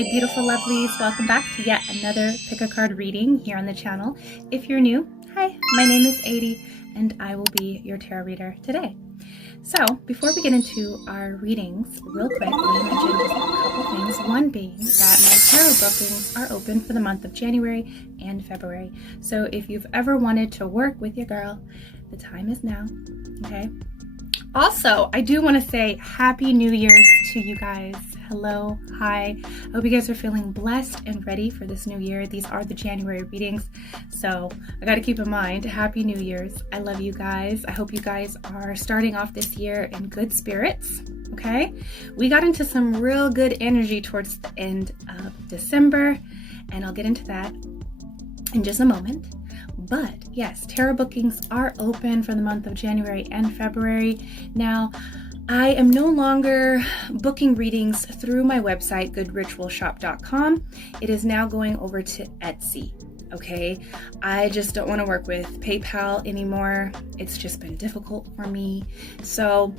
my beautiful lovelies. Welcome back to yet another pick a card reading here on the channel. If you're new, hi, my name is ADIE and I will be your tarot reader today. So before we get into our readings, real quick, I want to mention just a couple things. One being that my tarot bookings are open for the month of January and February. So if you've ever wanted to work with your girl, the time is now, okay? Also, I do want to say Happy New Year's to you guys. Hello, hi. I hope you guys are feeling blessed and ready for this new year. These are the January readings, so I got to keep in mind, Happy New Year's. I love you guys. I hope you guys are starting off this year in good spirits, okay? We got into some real good energy towards the end of December, and I'll get into that in just a moment. But yes, tarot bookings are open for the month of January and February. Now, I am no longer booking readings through my website, goodritualshop.com. It is now going over to Etsy, okay? I just don't want to work with PayPal anymore. It's just been difficult for me. So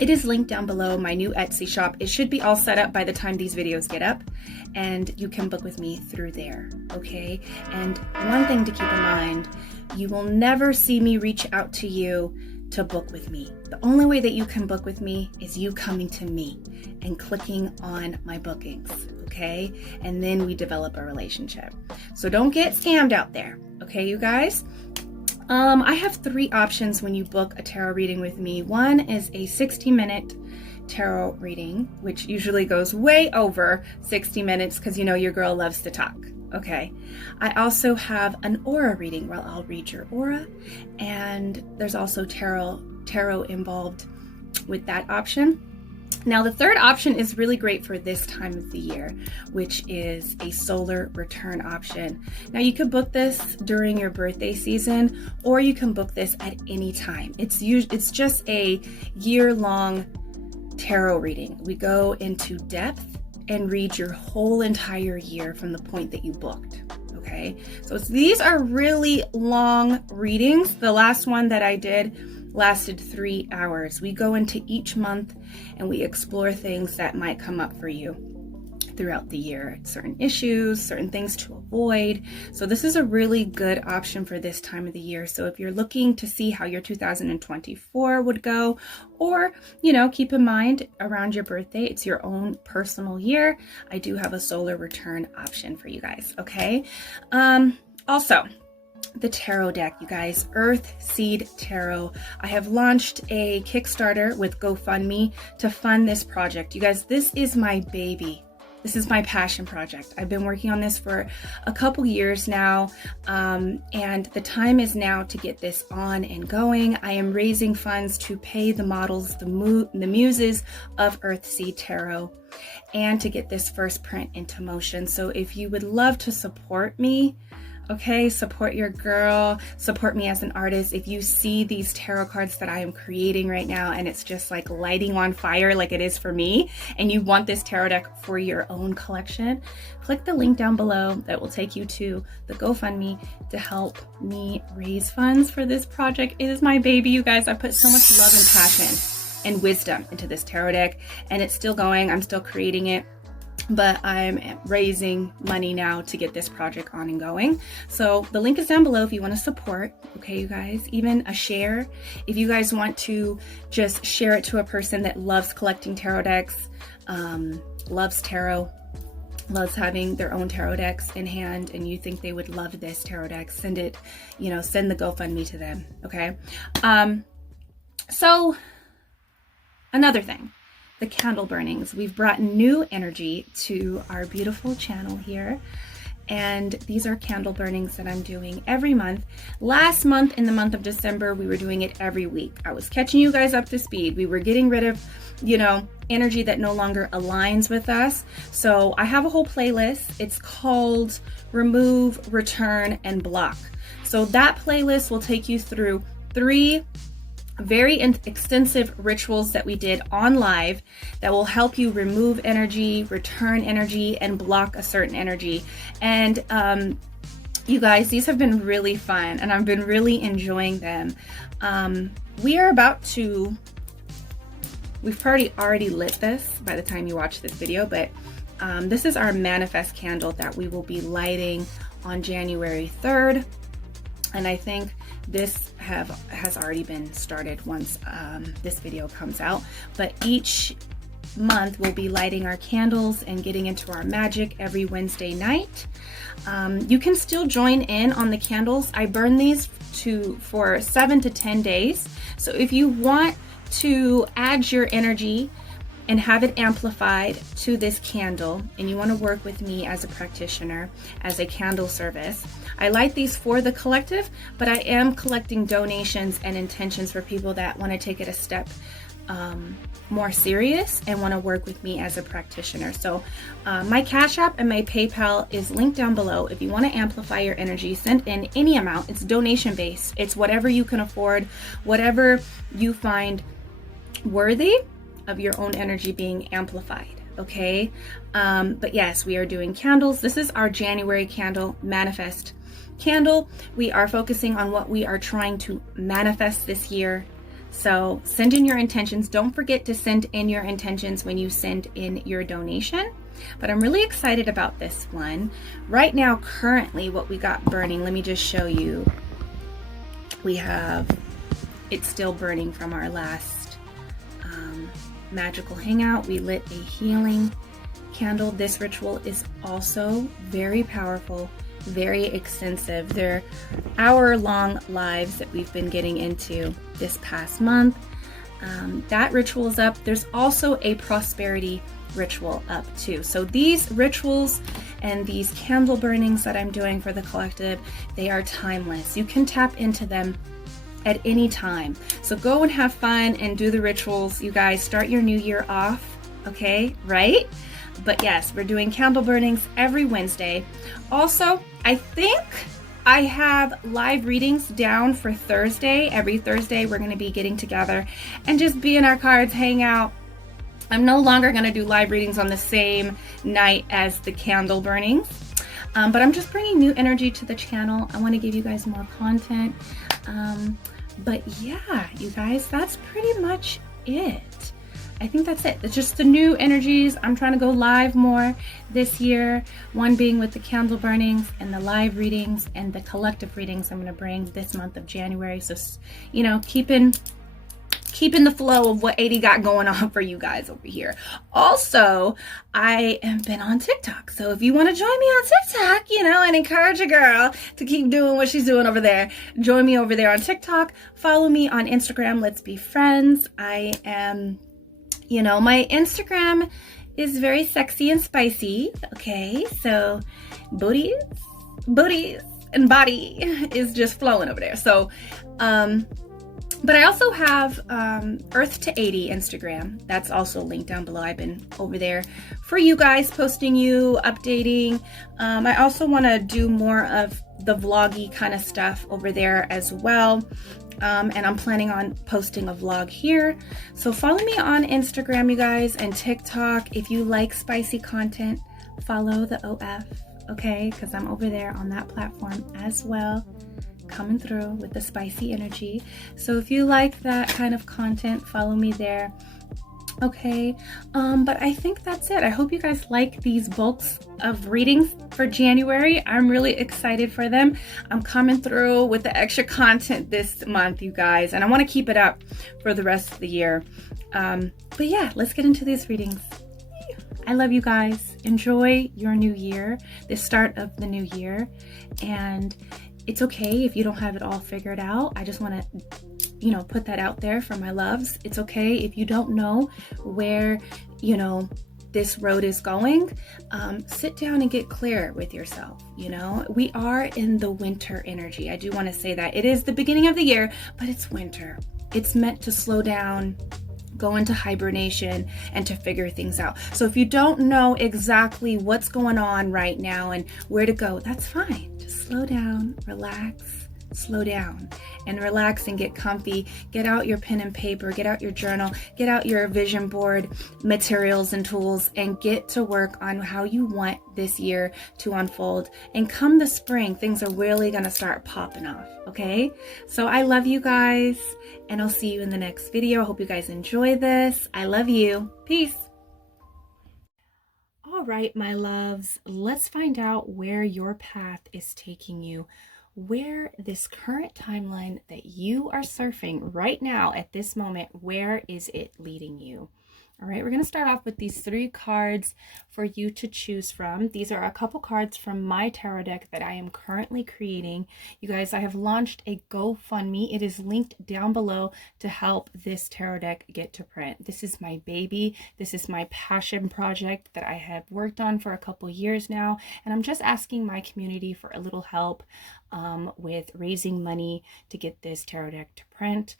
it is linked down below, my new Etsy shop. It should be all set up by the time these videos get up, and you can book with me through there, okay? And one thing to keep in mind, you will never see me reach out to you to book with me. The only way that you can book with me is you coming to me and clicking on my bookings, okay? And then we develop a relationship. So don't get scammed out there, okay, you guys? I have three options when you book a tarot reading with me. One is a 60-minute tarot reading, which usually goes way over 60 minutes because you know your girl loves to talk. Okay. I also have an aura reading where I'll read your aura, and there's also tarot involved with that option. Now, the third option is really great for this time of the year, which is a solar return option. Now, you could book this during your birthday season, or you can book this at any time. It's just a year-long tarot reading. We go into depth and read your whole entire year from the point that you booked, okay? So these are really long readings. The last one that I did lasted 3 hours. We go into each month and we explore things that might come up for you throughout the year, certain issues, certain things to avoid. So this is a really good option for this time of the year. So if you're looking to see how your 2024 would go, or, you know, keep in mind around your birthday, it's your own personal year, I do have a solar return option for you guys, okay? Also, the tarot deck, you guys, EARTHSEED Tarot. I have launched a Kickstarter with GOFUNDME to fund this project. You guys, this is my baby. This is my passion project. I've been working on this for a couple years now, and the time is now to get this on and going. I am raising funds to pay the models, the muses of EARTHSEED Tarot, and to get this first print into motion. So if you would love to support me, okay, support your girl, support me as an artist. If you see these tarot cards that I am creating right now and it's just like lighting on fire like it is for me, and you want this tarot deck for your own collection, click the link down below that will take you to the GoFundMe to help me raise funds for this project. It is my baby, you guys. I put so much love and passion and wisdom into this tarot deck, and it's still going. I'm still creating it, but I'm raising money now to get this project on and going. So the link is down below if you want to support, okay, you guys, even a share. If you guys want to just share it to a person that loves collecting tarot decks, loves tarot, loves having their own tarot decks in hand, and you think they would love this tarot deck, send it, you know, send the GoFundMe to them, okay? So another thing, the candle burnings. We've brought new energy to our beautiful channel here, and these are candle burnings that I'm doing every month. Last month, in the month of December, we were doing it every week. I was catching you guys up to speed. We were getting rid of, you know, energy that no longer aligns with us. So I have a whole playlist. It's called Remove, Return, and Block. So that playlist will take you through 3 very extensive rituals that we did on live that will help you remove energy, return energy, and block a certain energy. And you guys, these have been really fun, and I've been really enjoying them. We are about to, we've already lit this by the time you watch this video, but This is our manifest candle that we will be lighting on January 3rd. And I think this has already been started once this video comes out. But each month we'll be lighting our candles and getting into our magic every Wednesday night. You can still join in on the candles. I burn these for 7 to 10 days. So if you want to add your energy and have it amplified to this candle, and you want to work with me as a practitioner, as a candle service, I light these for the collective, but I am collecting donations and intentions for people that want to take it a step more serious and want to work with me as a practitioner. So my Cash App and my PayPal is linked down below. If you want to amplify your energy, send in any amount. It's donation based. It's whatever you can afford, whatever you find worthy of your own energy being amplified. Okay, but yes, we are doing candles. This is our January candle, manifest candle. We are focusing on what we are trying to manifest this year. So send in your intentions. Don't forget to send in your intentions when you send in your donation. But I'm really excited about this one. Right now, currently what we got burning, let me just show you. We have, it's still burning from our last magical hangout. We lit a healing candle. This ritual is also very powerful, very extensive. They're hour-long lives that we've been getting into this past month. That ritual is up. There's also a prosperity ritual up too. So these rituals and these candle burnings that I'm doing for the collective, they are timeless. You can tap into them at any time. So go and have fun and do the rituals. You guys start your new year off, okay, right? But yes, we're doing candle burnings every Wednesday. Also, I think I have live readings down for Thursday. Every Thursday, we're gonna be getting together and just be in our cards, hang out. I'm no longer gonna do live readings on the same night as the candle burnings. But I'm just bringing new energy to the channel. I wanna give you guys more content. But yeah, you guys, that's pretty much it. I think that's it. It's just the new energies. I'm trying to go live more this year. One being with the candle burnings and the live readings and the collective readings I'm going to bring this month of January. So, you know, keeping the flow of what ADIE got going on for you guys over here. Also, I have been on TikTok. So if you want to join me on TikTok, you know, and encourage a girl to keep doing what she's doing over there, join me over there on TikTok. Follow me on Instagram. Let's be friends. I am, you know, my Instagram is very sexy and spicy. Okay, so booties, and body is just flowing over there. So, but I also have Earth to ADIE Instagram. That's also linked down below. I've been over there for you guys, posting you, updating. I also want to do more of the vloggy kind of stuff over there as well. And I'm planning on posting a vlog here. So follow me on Instagram, you guys, and TikTok. If you like spicy content, follow the OF, okay? Because I'm over there on that platform as well, coming through with the spicy energy. So if you like that kind of content, follow me there. Okay, but I think that's it. I hope you guys like these bulks of readings for January. I'm really excited for them. I'm coming through with the extra content this month, you guys, and I want to keep it up for the rest of the year. But yeah, let's get into these readings. I love you guys. Enjoy your new year, the start of the new year, and it's okay if you don't have it all figured out. I just want to, you know, put that out there for my loves. It's okay if you don't know where, you know, this road is going. Sit down and get clear with yourself. You know, we are in the winter energy. I do want to say that it is the beginning of the year, but it's winter. It's meant to slow down, go into hibernation, and to figure things out. So if you don't know exactly what's going on right now and where to go, that's fine. Just slow down, relax, slow down and relax and get comfy. Get out your pen and paper, get out your journal, get out your vision board materials and tools, and get to work on how you want this year to unfold. And come the spring, things are really gonna start popping off, okay? So I love you guys, and I'll see you in the next video. I hope you guys enjoy this. I love you. Peace. All right, my loves, let's find out where your path is taking you, where this current timeline that you are surfing right now at this moment, where is it leading you? All right, we're going to start off with these 3 cards for you to choose from. These are a couple cards from my tarot deck that I am currently creating. You guys, I have launched a GoFundMe. It is linked down below to help this tarot deck get to print. This is my baby. This is my passion project that I have worked on for a couple years now. And I'm just asking my community for a little help with raising money to get this tarot deck to print.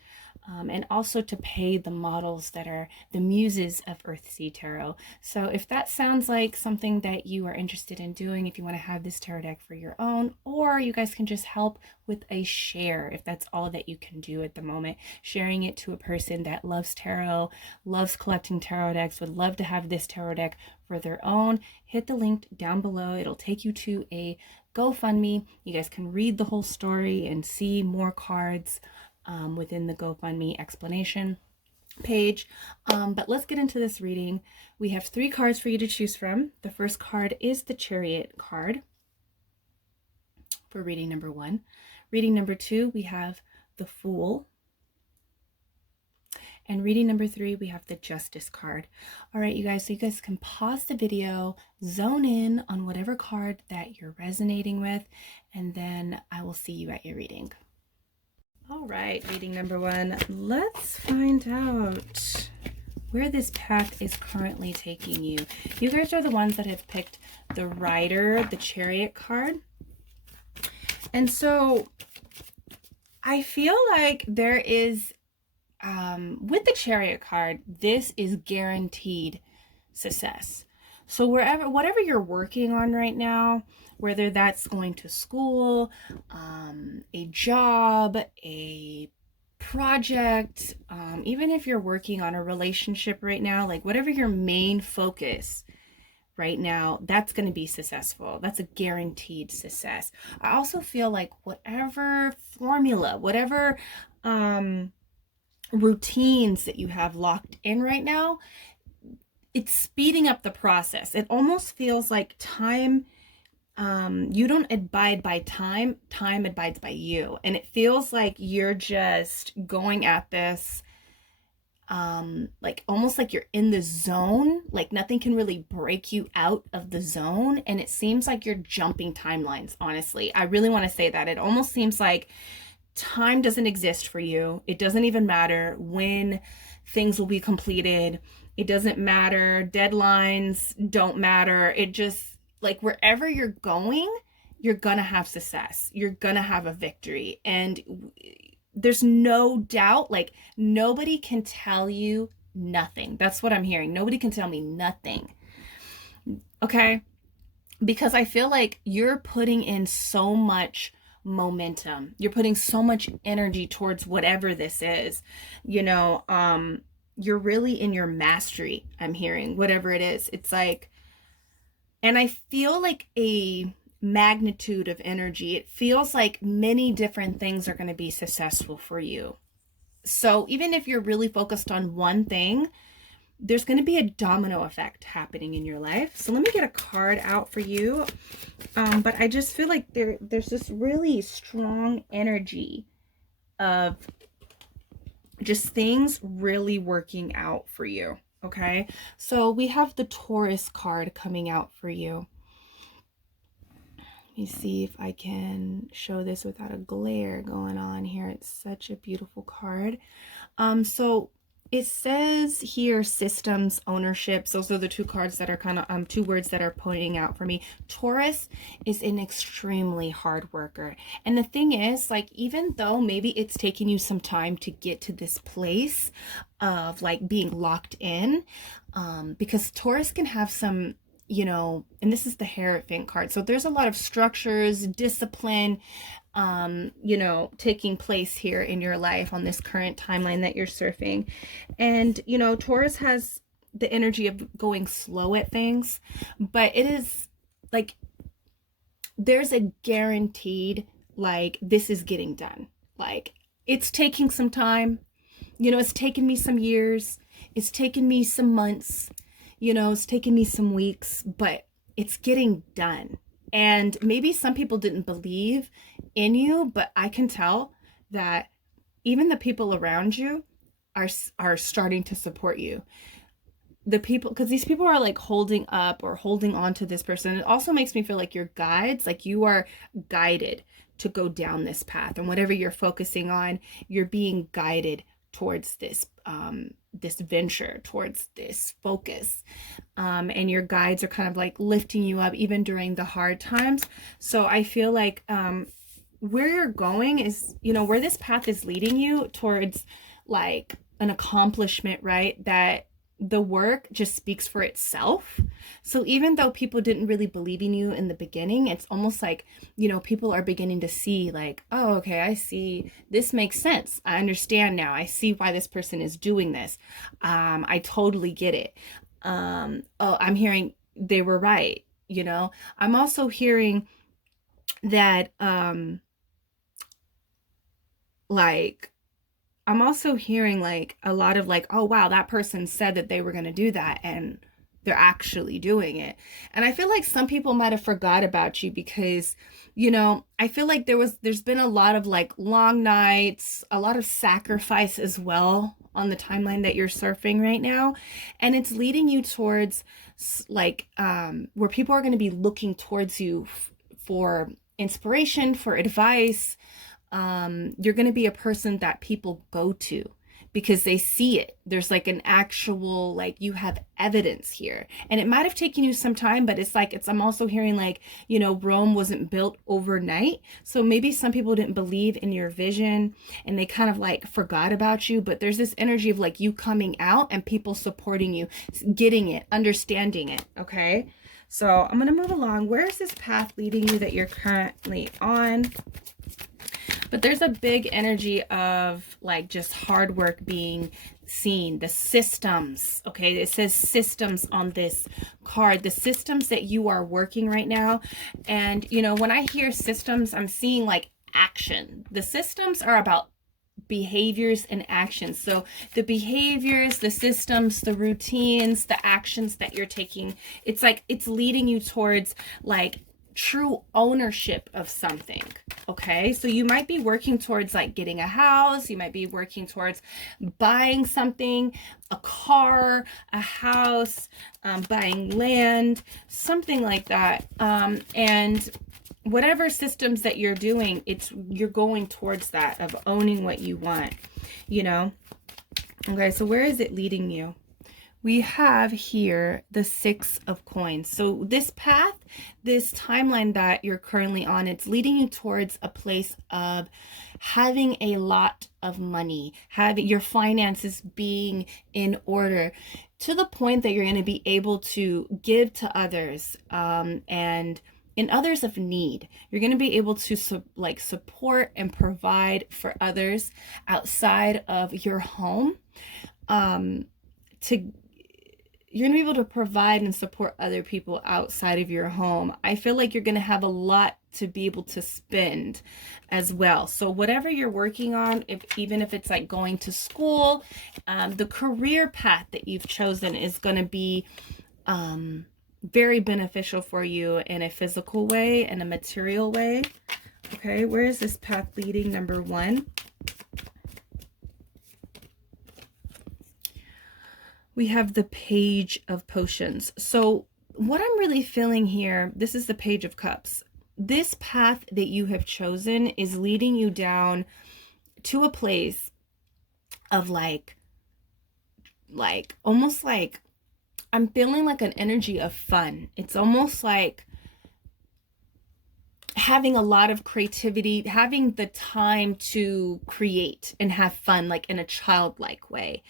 And also to pay the models that are the muses of Earthseed Tarot. So if that sounds like something that you are interested in doing, if you want to have this tarot deck for your own, or you guys can just help with a share, if that's all that you can do at the moment, sharing it to a person that loves tarot, loves collecting tarot decks, would love to have this tarot deck for their own, hit the link down below. It'll take you to a GoFundMe. You guys can read the whole story and see more cards within the GoFundMe explanation page. But let's get into this reading. We have 3 cards for you to choose from. The first card is the Chariot card for reading number 1. Reading number 2, we have the Fool. And reading number 3, we have the Justice card. All right, you guys, so you guys can pause the video, zone in on whatever card that you're resonating with, and then I will see you at your reading. All right, reading number 1. Let's find out where this path is currently taking you. You guys are the ones that have picked the Rider, the Chariot card. And so I feel like there is, with the Chariot card, this is guaranteed success. So whatever you're working on right now, whether that's going to school, a job, a project, even if you're working on a relationship right now, like whatever your main focus right now, that's going to be successful. That's a guaranteed success. I also feel like whatever formula, whatever routines that you have locked in right now, it's speeding up the process. It almost feels like time, you don't abide by time, time abides by you. And it feels like you're just going at this, like almost like you're in the zone, like nothing can really break you out of the zone. And it seems like you're jumping timelines, honestly. I really want to say that. It almost seems like time doesn't exist for you. It doesn't even matter when things will be completed. It doesn't matter. Deadlines don't matter. It just, like, wherever you're going, you're gonna have success. You're gonna have a victory. And there's no doubt, like, nobody can tell you nothing. That's what I'm hearing. Nobody can tell me nothing. Okay? Because I feel like you're putting in so much momentum. You're putting so much energy towards whatever this is. You know, you're really in your mastery, I'm hearing, whatever it is. It's like, and I feel like a magnitude of energy. It feels like many different things are going to be successful for you. So even if you're really focused on one thing, there's going to be a domino effect happening in your life. So let me get a card out for you. But I just feel like there's this really strong energy of just things really working out for you. Okay, so we have the Taurus card coming out for you. Let me see if I can show this without a glare going on here. It's such a beautiful card. So it says here systems, ownership. Those are the 2 cards that are kind of 2 words that are pointing out for me. Taurus is an extremely hard worker. And the thing is, like, even though maybe it's taking you some time to get to this place of like being locked in, because Taurus can have some, you know, and this is the Hierophant card. So there's a lot of structures, discipline, you know, taking place here in your life on this current timeline that you're surfing. And, you know, Taurus has the energy of going slow at things, but it is like, there's a guaranteed, like, this is getting done. Like, it's taking some time, you know, it's taken me some years, it's taken me some months, you know, it's taken me some weeks, but it's getting done. And maybe some people didn't believe in you, but I can tell that even the people around you are starting to support you. The people, because these people are like holding up or holding on to this person. It also makes me feel like your guides, like you are guided to go down this path, and whatever you're focusing on, you're being guided towards this this venture, towards this focus, and your guides are kind of like lifting you up even during the hard times. So I feel like where you're going is, you know, where this path is leading you towards like an accomplishment, right? That the work just speaks for itself. So even though people didn't really believe in you in the beginning, it's almost like, you know, people are beginning to see like, oh, okay, I see, this makes sense. I understand now. I see why this person is doing this. I totally get it. Oh, I'm hearing they were right. You know, I'm also hearing that, like, I'm also hearing like a lot of like, oh wow, that person said that they were going to do that and they're actually doing it. And I feel like some people might have forgot about you because, you know, I feel like there's been a lot of like long nights, a lot of sacrifice as well on the timeline that you're surfing right now. And it's leading you towards like where people are going to be looking towards you for inspiration, for advice. You're going to be a person that people go to because they see it. There's like an actual, like you have evidence here, and it might have taken you some time, but it's like, I'm also hearing like, you know, Rome wasn't built overnight. So maybe some people didn't believe in your vision and they kind of like forgot about you, but there's this energy of like you coming out and people supporting you, getting it, understanding it. Okay. So I'm going to move along. Where is this path leading you that you're currently on? But there's a big energy of like just hard work being seen, the systems. Okay, it says systems on this card, the systems that you are working right now. And you know, when I hear systems, I'm seeing like action. The systems are about behaviors and actions. So the behaviors, the systems, the routines, the actions that you're taking, it's like it's leading you towards like true ownership of something. Okay, so you might be working towards like getting a house, you might be working towards buying something, a car, a house, buying land, something like that. And whatever systems that you're doing, you're going towards that of owning what you want, you know. Okay, so where is it leading you? We have here the 6 of coins. So this path, this timeline that you're currently on, it's leading you towards a place of having a lot of money, having your finances being in order to the point that you're going to be able to give to others, and in others of need. You're going to be able to support and provide for others outside of your home. You're going to be able to provide and support other people outside of your home. I feel like you're going to have a lot to be able to spend as well. So whatever you're working on, even if it's like going to school, the career path that you've chosen is going to be very beneficial for you in a physical way and a material way. Okay, where is this path leading? Number 1. We have the Page of Potions. So what I'm really feeling here, this is the Page of Cups. This path that you have chosen is leading you down to a place of like almost like, I'm feeling like an energy of fun. It's almost like having a lot of creativity, having the time to create and have fun, like in a childlike way.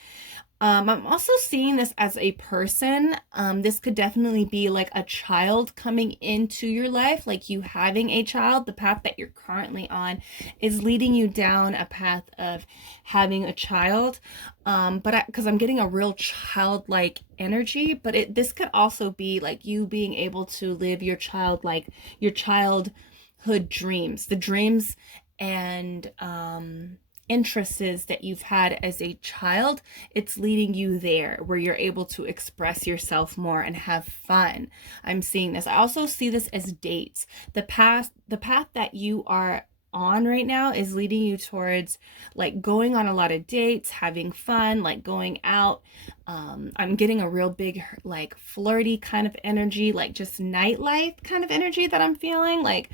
I'm also seeing this as a person. This could definitely be like a child coming into your life, like you having a child. The path that you're currently on is leading you down a path of having a child. Because I'm getting a real childlike energy, but this could also be like you being able to live your childhood dreams, the dreams and interests that you've had as a child, it's leading you there where you're able to express yourself more and have fun. I'm seeing this. I also see this as dates. The path that you are on right now is leading you towards like going on a lot of dates, having fun, like going out. I'm getting a real big like flirty kind of energy, like just nightlife kind of energy that I'm feeling, like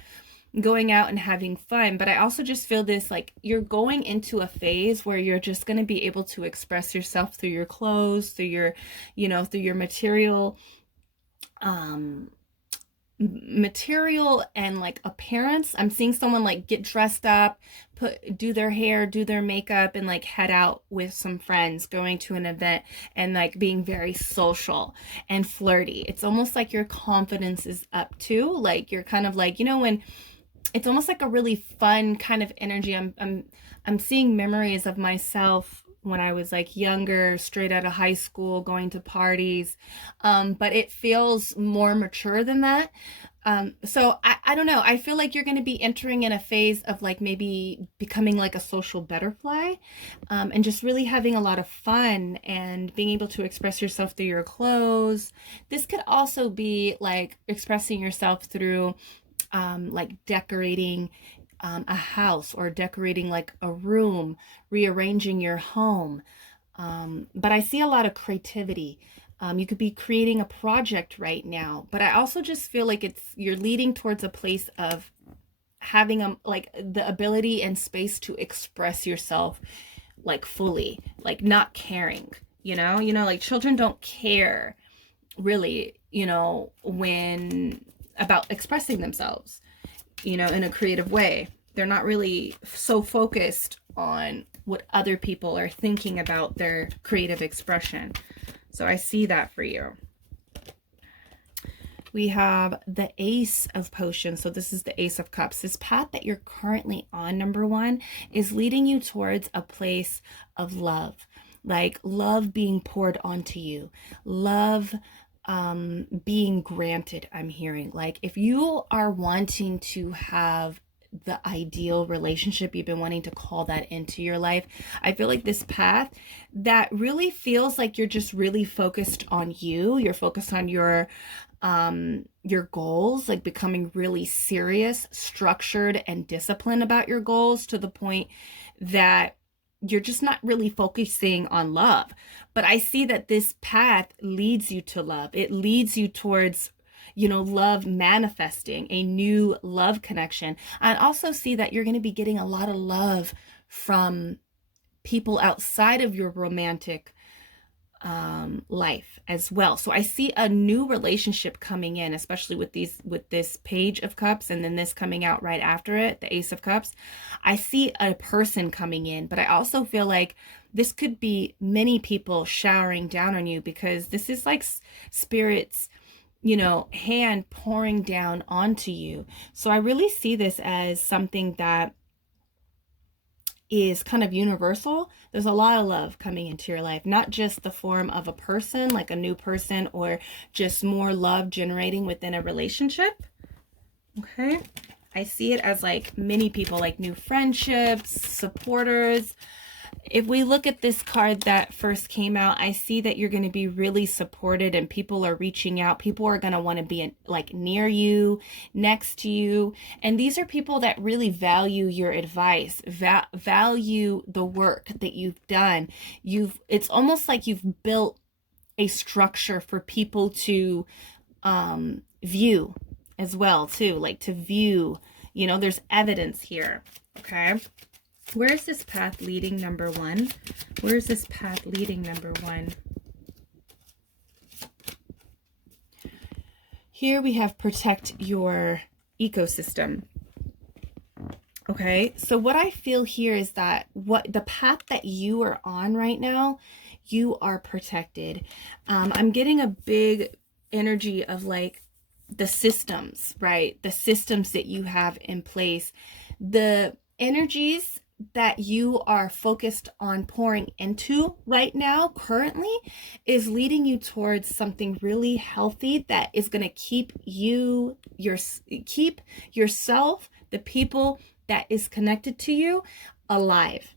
going out and having fun. But I also just feel this like you're going into a phase where you're just going to be able to express yourself through your clothes, through your, you know, through your material and like appearance. I'm seeing someone like get dressed up, do their hair, do their makeup, and like head out with some friends, going to an event and like being very social and flirty. It's almost like your confidence is up too. Like you're kind of like, you know, when it's almost like a really fun kind of energy. I'm seeing memories of myself when I was like younger, straight out of high school, going to parties. But it feels more mature than that. So I don't know. I feel like you're going to be entering in a phase of like maybe becoming like a social butterfly, and just really having a lot of fun and being able to express yourself through your clothes. This could also be like expressing yourself through like decorating a house or decorating like a room, rearranging your home. But I see a lot of creativity. You could be creating a project right now, but I also just feel like you're leading towards a place of having like the ability and space to express yourself like fully, like not caring, you know, like children don't care really, you know, when about expressing themselves, you know, in a creative way. They're not really so focused on what other people are thinking about their creative expression. So I see that for you. We have the Ace of Potions. So this is the Ace of Cups. This path that you're currently on, number one, is leading you towards a place of love. Like love being poured onto you. Love being granted, I'm hearing. Like if you are wanting to have the ideal relationship, you've been wanting to call that into your life, I feel like this path that really feels like you're just really focused on you. You're focused on your goals, like becoming really serious, structured, and disciplined about your goals to the point that you're just not really focusing on love. But I see that this path leads you to love. It leads you towards, you know, love manifesting, a new love connection. I also see that you're going to be getting a lot of love from people outside of your romantic life as well. So I see a new relationship coming in, especially with this Page of Cups and then this coming out right after it, the Ace of Cups. I see a person coming in, but I also feel like this could be many people showering down on you, because this is like spirits, you know, hand pouring down onto you. So I really see this as something that is kind of universal. There's a lot of love coming into your life, not just the form of a person, like a new person, or just more love generating within a relationship. Okay. I see it as like many people, like new friendships, supporters. If we look at this card that first came out, I see that you're going to be really supported and people are reaching out. People are going to want to be like near you, next to you. And these are people that really value your advice, value the work that you've done. It's almost like you've built a structure for people to view as well too, like to view, you know, there's evidence here. Okay. Where's this path leading, number one? Where's this path leading, number one? Here we have protect your ecosystem. Okay, so what I feel here is that the path that you are on right now, you are protected. I'm getting a big energy of like the systems, right? The systems that you have in place, the energies that you are focused on pouring into right now currently is leading you towards something really healthy that is going to keep yourself, the people that is connected to you, alive.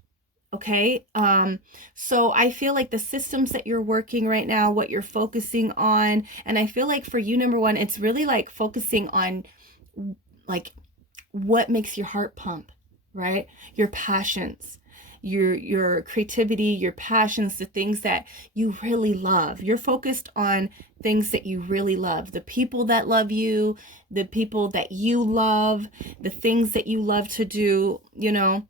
Okay. So I feel like the systems that you're working right now, what you're focusing on, and I feel like for you, number one, it's really like focusing on like what makes your heart pump, right? Your passions, your creativity, your passions, the things that you really love. You're focused on things that you really love, the people that love you, the people that you love, the things that you love to do, you know.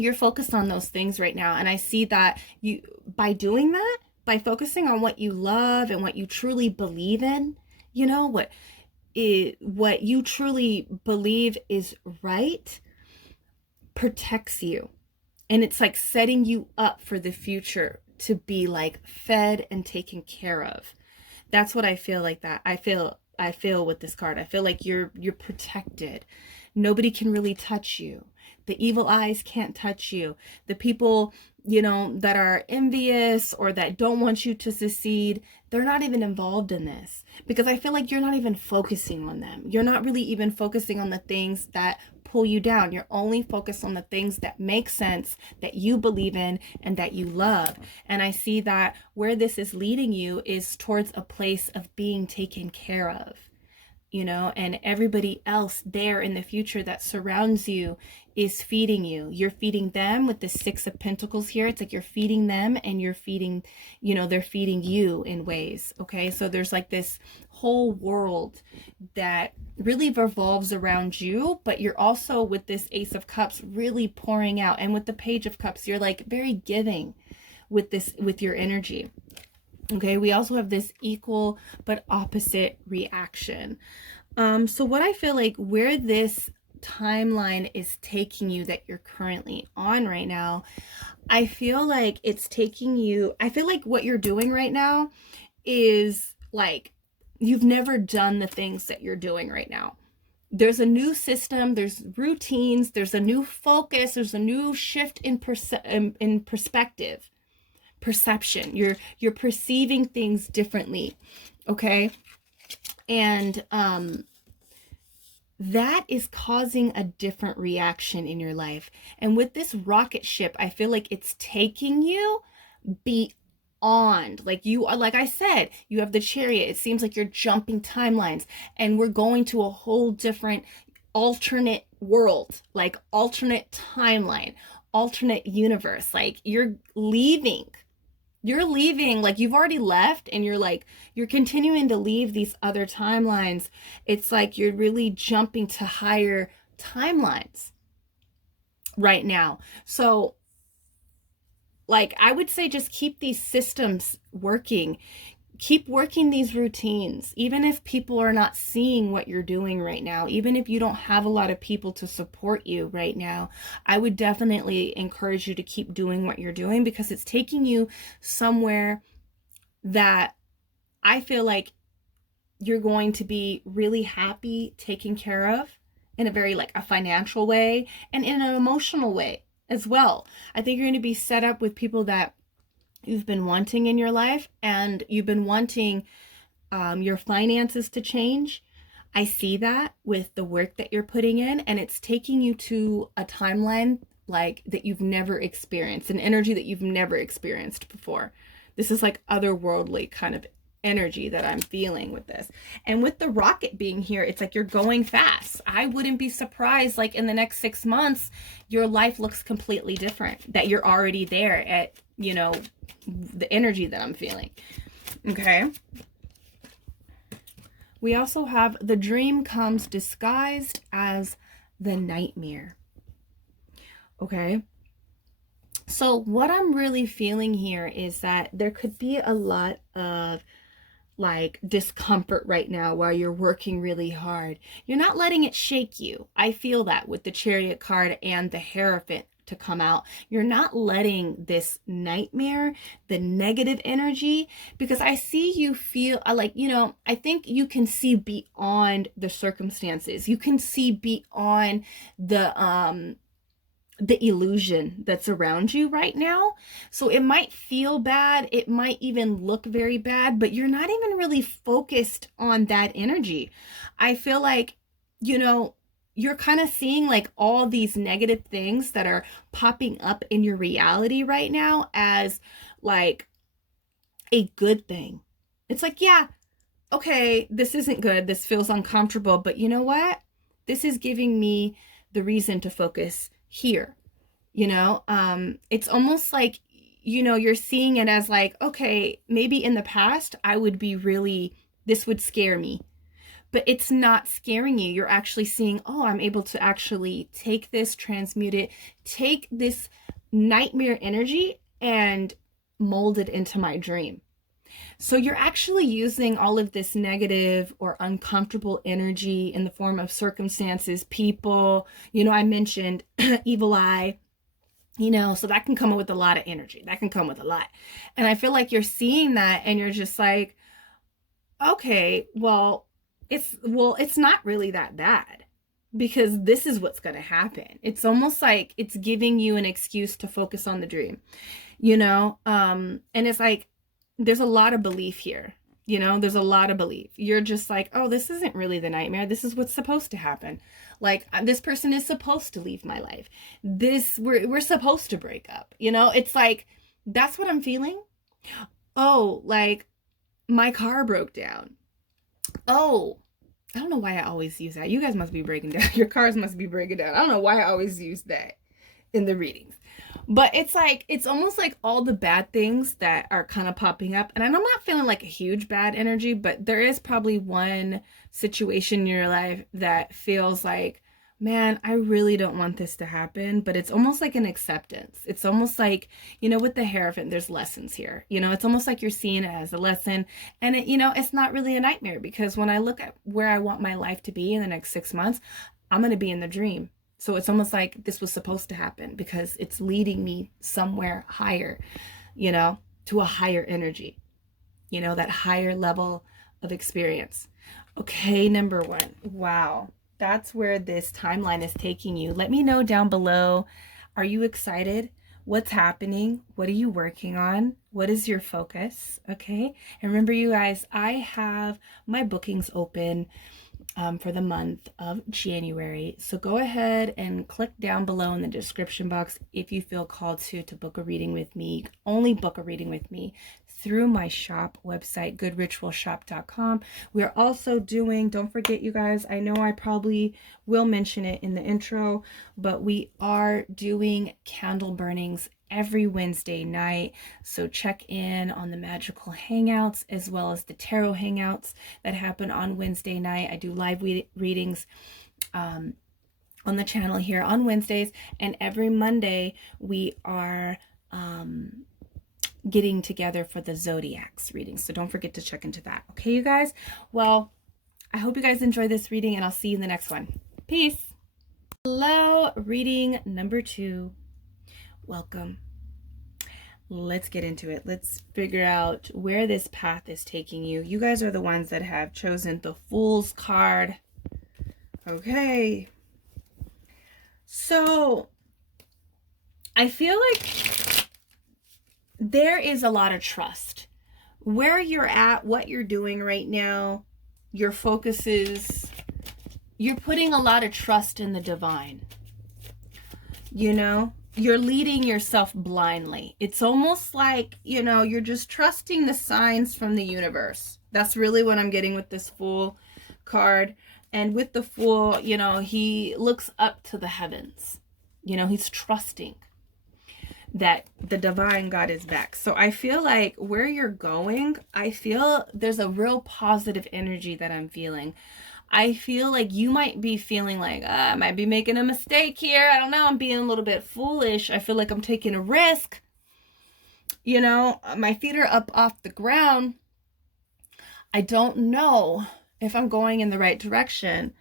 You're focused on those things right now, and I see that you, by doing that, by focusing on what you love and what you truly believe in, you know, what you truly believe is right, protects you. And it's like setting you up for the future to be like fed and taken care of. That's what I feel like that. I feel with this card. I feel like you're protected. Nobody can really touch you. The evil eyes can't touch you. The people, you know, that are envious or that don't want you to succeed, they're not even involved in this, because I feel like you're not even focusing on them. You're not really even focusing on the things that pull you down. You're only focused on the things that make sense, that you believe in, and that you love. And I see that where this is leading you is towards a place of being taken care of, you know, and everybody else there in the future that surrounds you is feeding you. You're feeding them with the Six of Pentacles here. It's like you're feeding them and you're feeding, you know, they're feeding you in ways. Okay. So there's like this whole world that really revolves around you, but you're also, with this Ace of Cups, really pouring out. And with the Page of Cups, you're like very giving with this, with your energy. Okay, we also have this equal but opposite reaction. So what I feel like where this timeline is taking you that you're currently on right now, I feel like it's taking you, I feel like what you're doing right now is like you've never done the things that you're doing right now. There's a new system, there's routines, there's a new focus, there's a new shift in perspective. Perception, you're perceiving things differently, okay? And that is causing a different reaction in your life. And with this rocket ship, I feel like it's taking you beyond, like you are, like I said, you have the Chariot. It seems like you're jumping timelines, and we're going to a whole different alternate world, like alternate timeline, alternate universe. Like you're leaving, like you've already left, and you're continuing to leave these other timelines. It's like you're really jumping to higher timelines right now. So like I would say, just keep these systems working. Keep working these routines, even if people are not seeing what you're doing right now, even if you don't have a lot of people to support you right now. I would definitely encourage you to keep doing what you're doing, because it's taking you somewhere that I feel like you're going to be really happy, taken care of in a very like a financial way and in an emotional way as well. I think you're going to be set up with people that you've been wanting in your life, and you've been wanting your finances to change. I see that with the work that you're putting in, and it's taking you to a timeline like that you've never experienced, an energy that you've never experienced before. This is like otherworldly kind of energy that I'm feeling with this. And with the rocket being here, it's like you're going fast. I wouldn't be surprised, like in the next 6 months, your life looks completely different, that you're already there at, you know, the energy that I'm feeling. Okay. We also have the dream comes disguised as the nightmare. Okay. So what I'm really feeling here is that there could be a lot of like discomfort right now while you're working really hard. You're not letting it shake you. I feel that with the Chariot card and the Hierophant to come out. You're not letting this nightmare, the negative energy, because I see you feel like, you know, I think you can see beyond the circumstances. You can see beyond the illusion that's around you right now. So it might feel bad, it might even look very bad, but you're not even really focused on that energy. I feel like, you know, you're kind of seeing like all these negative things that are popping up in your reality right now as like a good thing. It's like, yeah, okay, this isn't good. This feels uncomfortable, but you know what? This is giving me the reason to focus here. It's almost like, you're seeing it as like, okay, maybe in the past I would be really, this would scare me. But it's not scaring you. You're actually seeing, oh, I'm able to actually take this, transmute it, take this nightmare energy and mold it into my dream. So you're actually using all of this negative or uncomfortable energy in the form of circumstances, people, I mentioned evil eye, so that can come with a lot of energy. That can come with a lot. And I feel like you're seeing that and you're just like, okay, it's not really that bad because this is what's going to happen. It's almost like it's giving you an excuse to focus on the dream, and it's like, there's a lot of belief here, there's a lot of belief. You're just like, oh, this isn't really the nightmare. This is what's supposed to happen. Like, this person is supposed to leave my life. We're supposed to break up. It's like, that's what I'm feeling. Oh, like my car broke down. Oh, I don't know why I always use that. You guys must be breaking down. Your cars must be breaking down. I don't know why I always use that in the readings. But it's like, it's almost like all the bad things that are kind of popping up. And I'm not feeling like a huge bad energy, but there is probably one situation in your life that feels like, man, I really don't want this to happen. But it's almost like an acceptance. It's almost like, with the Hierophant, there's lessons here. It's almost like you're seeing it as a lesson. And it's not really a nightmare, because when I look at where I want my life to be in the next 6 months, I'm going to be in the dream. So it's almost like this was supposed to happen because it's leading me somewhere higher, to a higher energy, that higher level of experience. Okay, number 1. Wow. That's where this timeline is taking you. Let me know down below. Are you excited? What's happening? What are you working on? What is your focus? Okay. And remember, you guys, I have my bookings open for the month of January. So go ahead and click down below in the description box if you feel called to book a reading with me. You can only book a reading with me through my shop website, goodritualshop.com. We're also doing, don't forget, you guys, I know I probably will mention it in the intro, but we are doing candle burnings every Wednesday night. So check in on the magical hangouts as well as the tarot hangouts that happen on Wednesday night. I do live readings on the channel here on Wednesdays, and every Monday we are getting together for the zodiacs readings. So don't forget to check into that. Okay, you guys? Well, I hope you guys enjoy this reading, and I'll see you in the next one. Peace. Hello, reading number 2. Welcome. Let's get into it. Let's figure out where this path is taking you. You guys are the ones that have chosen the Fool's card. Okay. So I feel like there is a lot of trust. Where you're at, what you're doing right now, your focus is, you're putting a lot of trust in the divine. You're leading yourself blindly. It's almost like, you're just trusting the signs from the universe. That's really what I'm getting with this Fool card. And with the Fool, he looks up to the heavens. He's trusting that the divine God is back. So I feel like where you're going, I feel there's a real positive energy that I'm feeling. I feel like you might be feeling like, I might be making a mistake here. I don't know. I'm being a little bit foolish. I feel like I'm taking a risk. My feet are up off the ground. I don't know if I'm going in the right direction.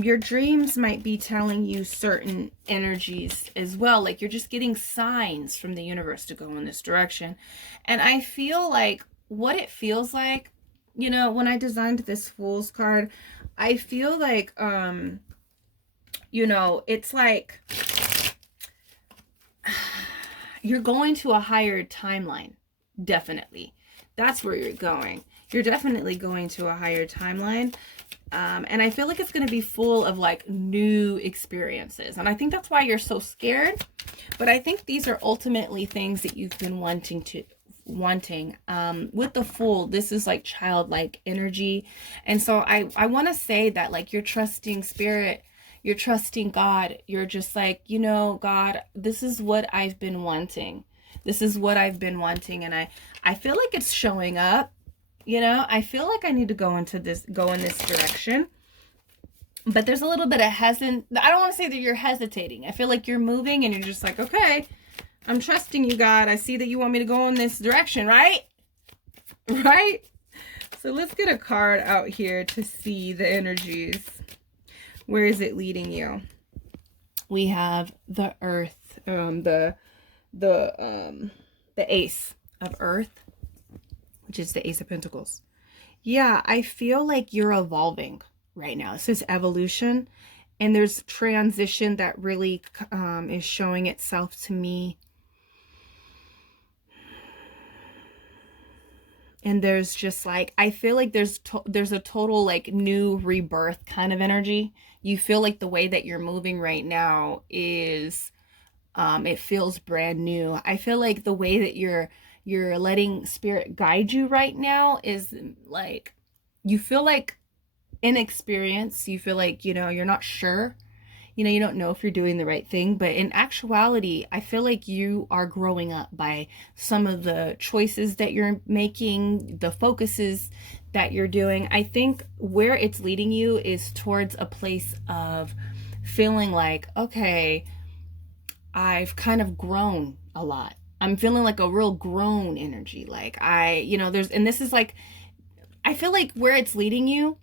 Your dreams might be telling you certain energies as well. Like you're just getting signs from the universe to go in this direction. And I feel like what it feels like, when I designed this Fool's card, I feel like, it's like you're going to a higher timeline, definitely. That's where you're going. You're definitely going to a higher timeline. And I feel like it's going to be full of like new experiences. And I think that's why you're so scared. But I think these are ultimately things that you've been wanting. With the Fool, this is like childlike energy. And so I want to say that like you're trusting spirit, you're trusting God. You're just like, you know, God, this is what I've been wanting. This is what I've been wanting. And I feel like it's showing up. You know, I feel like I need to go in this direction. But there's a little bit of I don't want to say that you're hesitating. I feel like you're moving and you're just like, okay, I'm trusting you, God. I see that you want me to go in this direction, right? Right? So let's get a card out here to see the energies. Where is it leading you? We have the Earth, the Ace of Earth, which is the Ace of Pentacles. Yeah, I feel like you're evolving right now. It says evolution, and there's transition that really is showing itself to me. And there's just like, I feel like there's a total like new rebirth kind of energy. You feel like the way that you're moving right now is, it feels brand new. I feel like the way that you're letting spirit guide you right now is like, you feel like inexperienced. You feel like, you know, you're not sure. You know, you don't know if you're doing the right thing, but in actuality, I feel like you are growing up by some of the choices that you're making, the focuses that you're doing. I think where it's leading you is towards a place of feeling like, okay, I've kind of grown a lot. I'm feeling like a real grown energy. Like and this is like, I feel like where it's leading you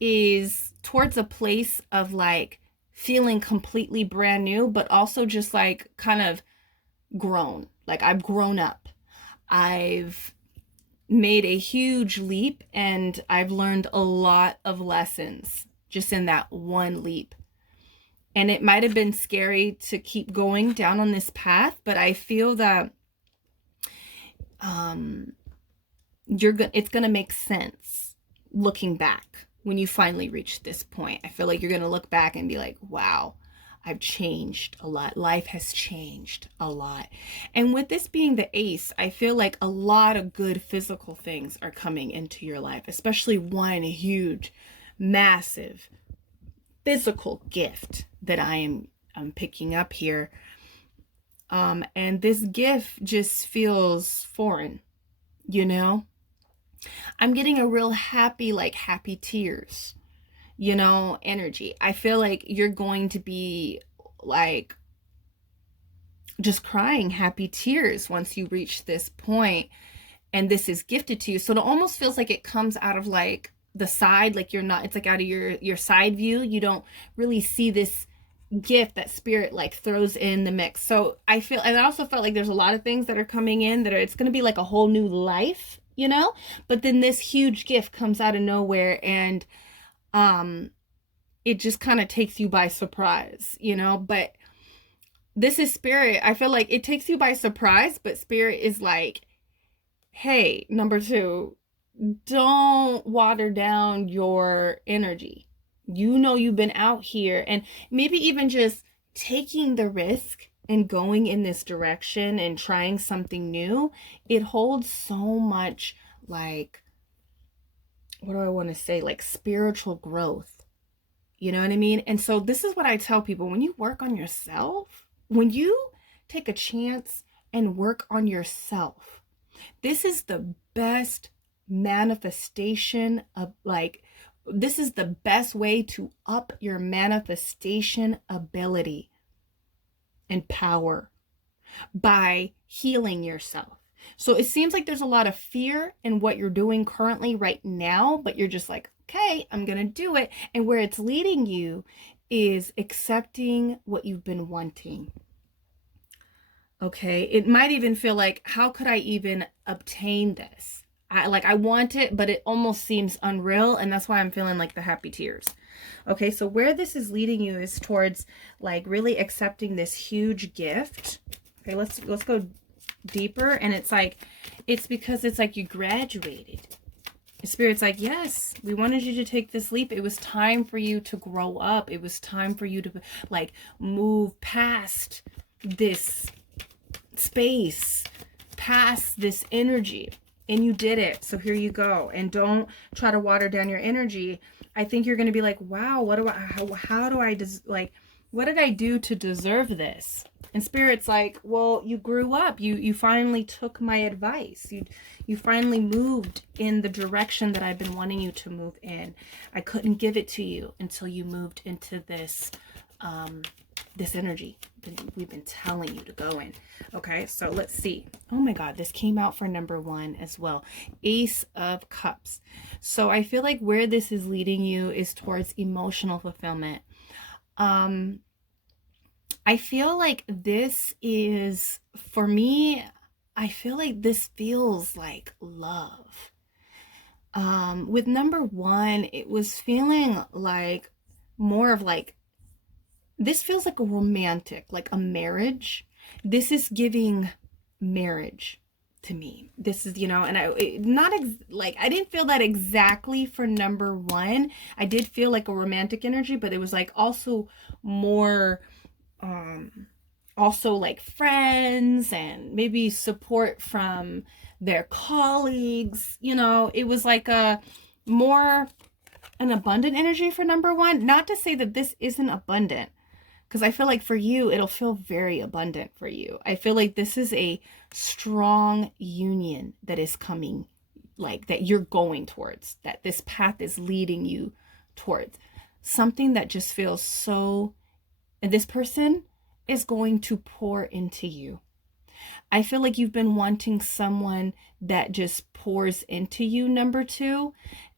is towards a place of like, feeling completely brand new, but also just like kind of grown. Like I've grown up. I've made a huge leap and I've learned a lot of lessons just in that one leap. And it might have been scary to keep going down on this path, but I feel that it's going to make sense looking back. When you finally reach this point, I feel like you're going to look back and be like, wow, I've changed a lot. Life has changed a lot. And with this being the Ace, I feel like a lot of good physical things are coming into your life, especially one huge, massive physical gift that I'm picking up here. And this gift just feels foreign, you know? I'm getting a real happy, like happy tears, you know, energy. I feel like you're going to be like just crying happy tears once you reach this point and this is gifted to you. So it almost feels like it comes out of like the side, like it's like out of your side view. You don't really see this gift that spirit like throws in the mix. So I also felt like there's a lot of things that are coming in it's going to be like a whole new life, you know, but then this huge gift comes out of nowhere and it just kind of takes you by surprise, you know. But this is spirit. I feel like it takes you by surprise, but spirit is like, hey, number 2, don't water down your energy. You know, you've been out here, and maybe even just taking the risk and going in this direction and trying something new, it holds so much like, what do I want to say? Like spiritual growth. You know what I mean? And so this is what I tell people, when you work on yourself, when you take a chance and work on yourself, this is the best manifestation of this is the best way to up your manifestation ability and power by healing yourself. So it seems like there's a lot of fear in what you're doing currently right now, but you're just like, okay, I'm going to do it. And where it's leading you is accepting what you've been wanting. Okay. It might even feel like, how could I even obtain this? I want it, but it almost seems unreal. And that's why I'm feeling like the happy tears. Okay. So where this is leading you is towards like really accepting this huge gift. Okay. Let's go deeper, and it's like, it's because it's like you graduated. Spirit's like, yes, we wanted you to take this leap. It was time for you to grow up. It was time for you to like move past this space, past this energy, and you did it. So here you go. And don't try to water down your energy. I think you're going to be like, wow, what do I, how do I, like, what did I do to deserve this? And Spirit's like, well, you grew up. You finally took my advice. You finally moved in the direction that I've been wanting you to move in. I couldn't give it to you until you moved into this, this energy that we've been telling you to go in. Okay, so let's see. Oh my God, this came out for number 1 as well. Ace of Cups. So I feel like where this is leading you is towards emotional fulfillment. I feel like this is, for me, I feel like this feels like love. With number 1, it was feeling like more of like, this feels like a romantic, like a marriage. This is giving marriage to me. This is, you know, and I didn't feel that exactly for number 1. I did feel like a romantic energy, but it was like also more, also like friends and maybe support from their colleagues. You know, it was like a more an abundant energy for number 1. Not to say that this isn't abundant, because I feel like for you, it'll feel very abundant for you. I feel like this is a strong union that is coming, like that you're going towards, that this path is leading you towards. Something that just feels so, and this person is going to pour into you. I feel like you've been wanting someone that just pours into you, number 2,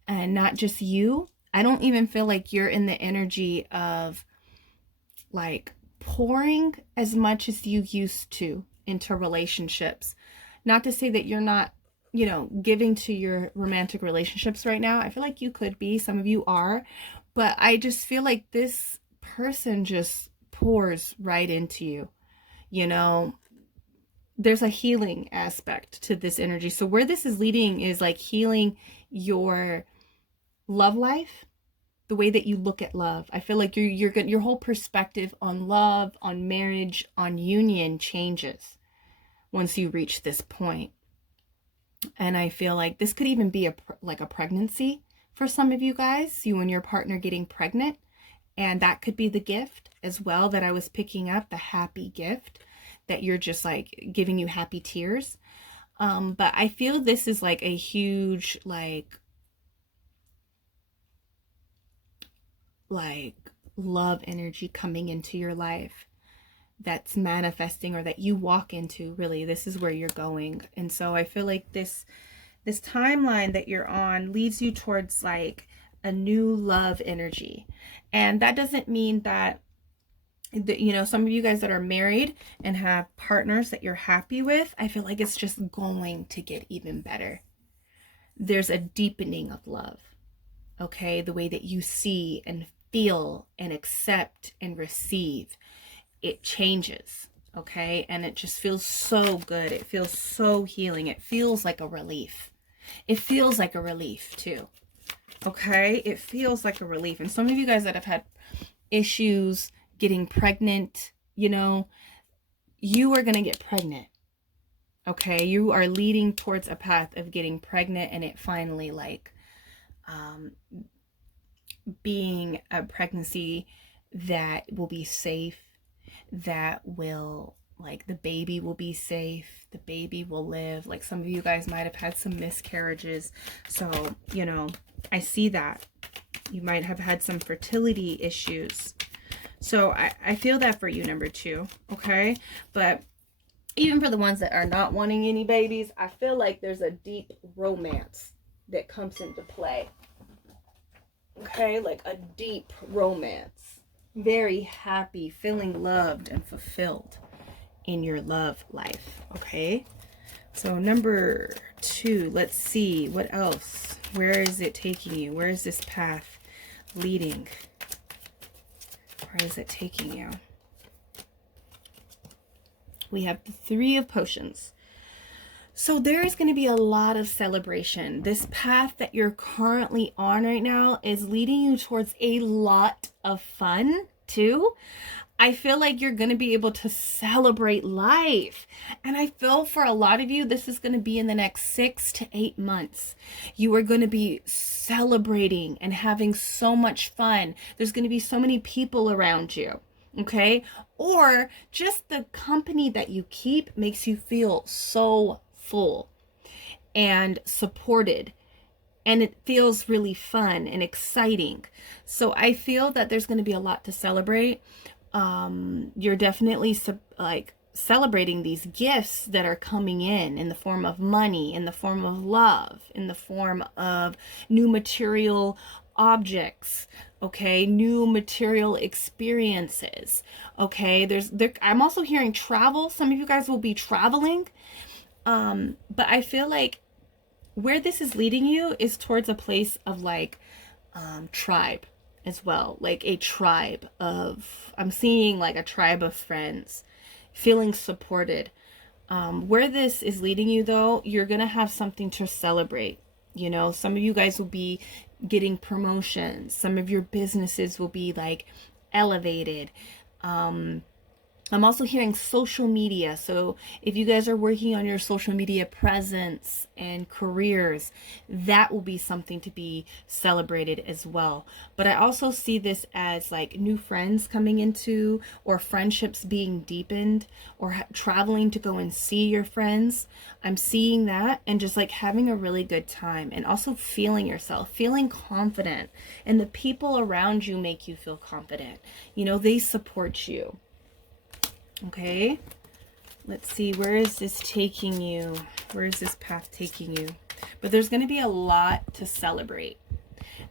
and not just you. I don't even feel like you're in the energy of like pouring as much as you used to into relationships. Not to say that you're not, you know, giving to your romantic relationships right now. I feel like you could be, some of you are, but I just feel like this person just pours right into you. You know, there's a healing aspect to this energy. So where this is leading is like healing your love life, the way that you look at love. I feel like your whole perspective on love, on marriage, on union changes once you reach this point. And I feel like this could even be like a pregnancy for some of you guys, you and your partner getting pregnant. And that could be the gift as well that I was picking up, the happy gift that you're just like giving you happy tears. But I feel this is like a huge like love energy coming into your life that's manifesting, or that you walk into. Really, this is where you're going. And so I feel like this timeline that you're on leads you towards like a new love energy. And that doesn't mean that, you know, some of you guys that are married and have partners that you're happy with, I feel like it's just going to get even better. There's a deepening of love. Okay, the way that you see and feel and accept and receive, it changes. Okay, and it just feels so good. It feels so healing. It feels like a relief. It feels like a relief too. Okay, it feels like a relief. And some of you guys that have had issues getting pregnant, you know, you are going to get pregnant. Okay, you are leading towards a path of getting pregnant, and it finally like being a pregnancy that will be safe, that will like, the baby will be safe, the baby will live. Like some of you guys might have had some miscarriages. So, you know, I see that. You might have had some fertility issues. So I feel that for you, number 2. Okay. But even for the ones that are not wanting any babies, I feel like there's a deep romance that comes into play. Okay. Like a deep romance. Very happy, feeling loved and fulfilled in your love life. Okay. So number 2, let's see what else. Where is it taking you? Where is this path leading? Where is it taking you? We have the 3 of Potions. So there is going to be a lot of celebration. This path that you're currently on right now is leading you towards a lot of fun too. I feel like you're going to be able to celebrate life. And I feel for a lot of you, this is going to be in the next 6 to 8 months. You are going to be celebrating and having so much fun. There's going to be so many people around you. Okay? Or just the company that you keep makes you feel so full and supported, and it feels really fun and exciting. So I feel that there's going to be a lot to celebrate. You're definitely celebrating these gifts that are coming in the form of money, in the form of love, in the form of new material objects, okay, new material experiences, okay. I'm also hearing travel. Some of you guys will be traveling. But I feel like where this is leading you is towards a place of like, tribe as well. Like a tribe of, I'm seeing like a tribe of friends, feeling supported. Where this is leading you though, you're going to have something to celebrate. You know, some of you guys will be getting promotions. Some of your businesses will be like elevated. I'm also hearing social media. So if you guys are working on your social media presence and careers, that will be something to be celebrated as well. But I also see this as like new friends coming into, or friendships being deepened, or traveling to go and see your friends. I'm seeing that, and just like having a really good time, and also feeling yourself, feeling confident, and the people around you make you feel confident. You know, they support you. Okay, let's see, where is this taking you? Where is this path taking you? But there's going to be a lot to celebrate,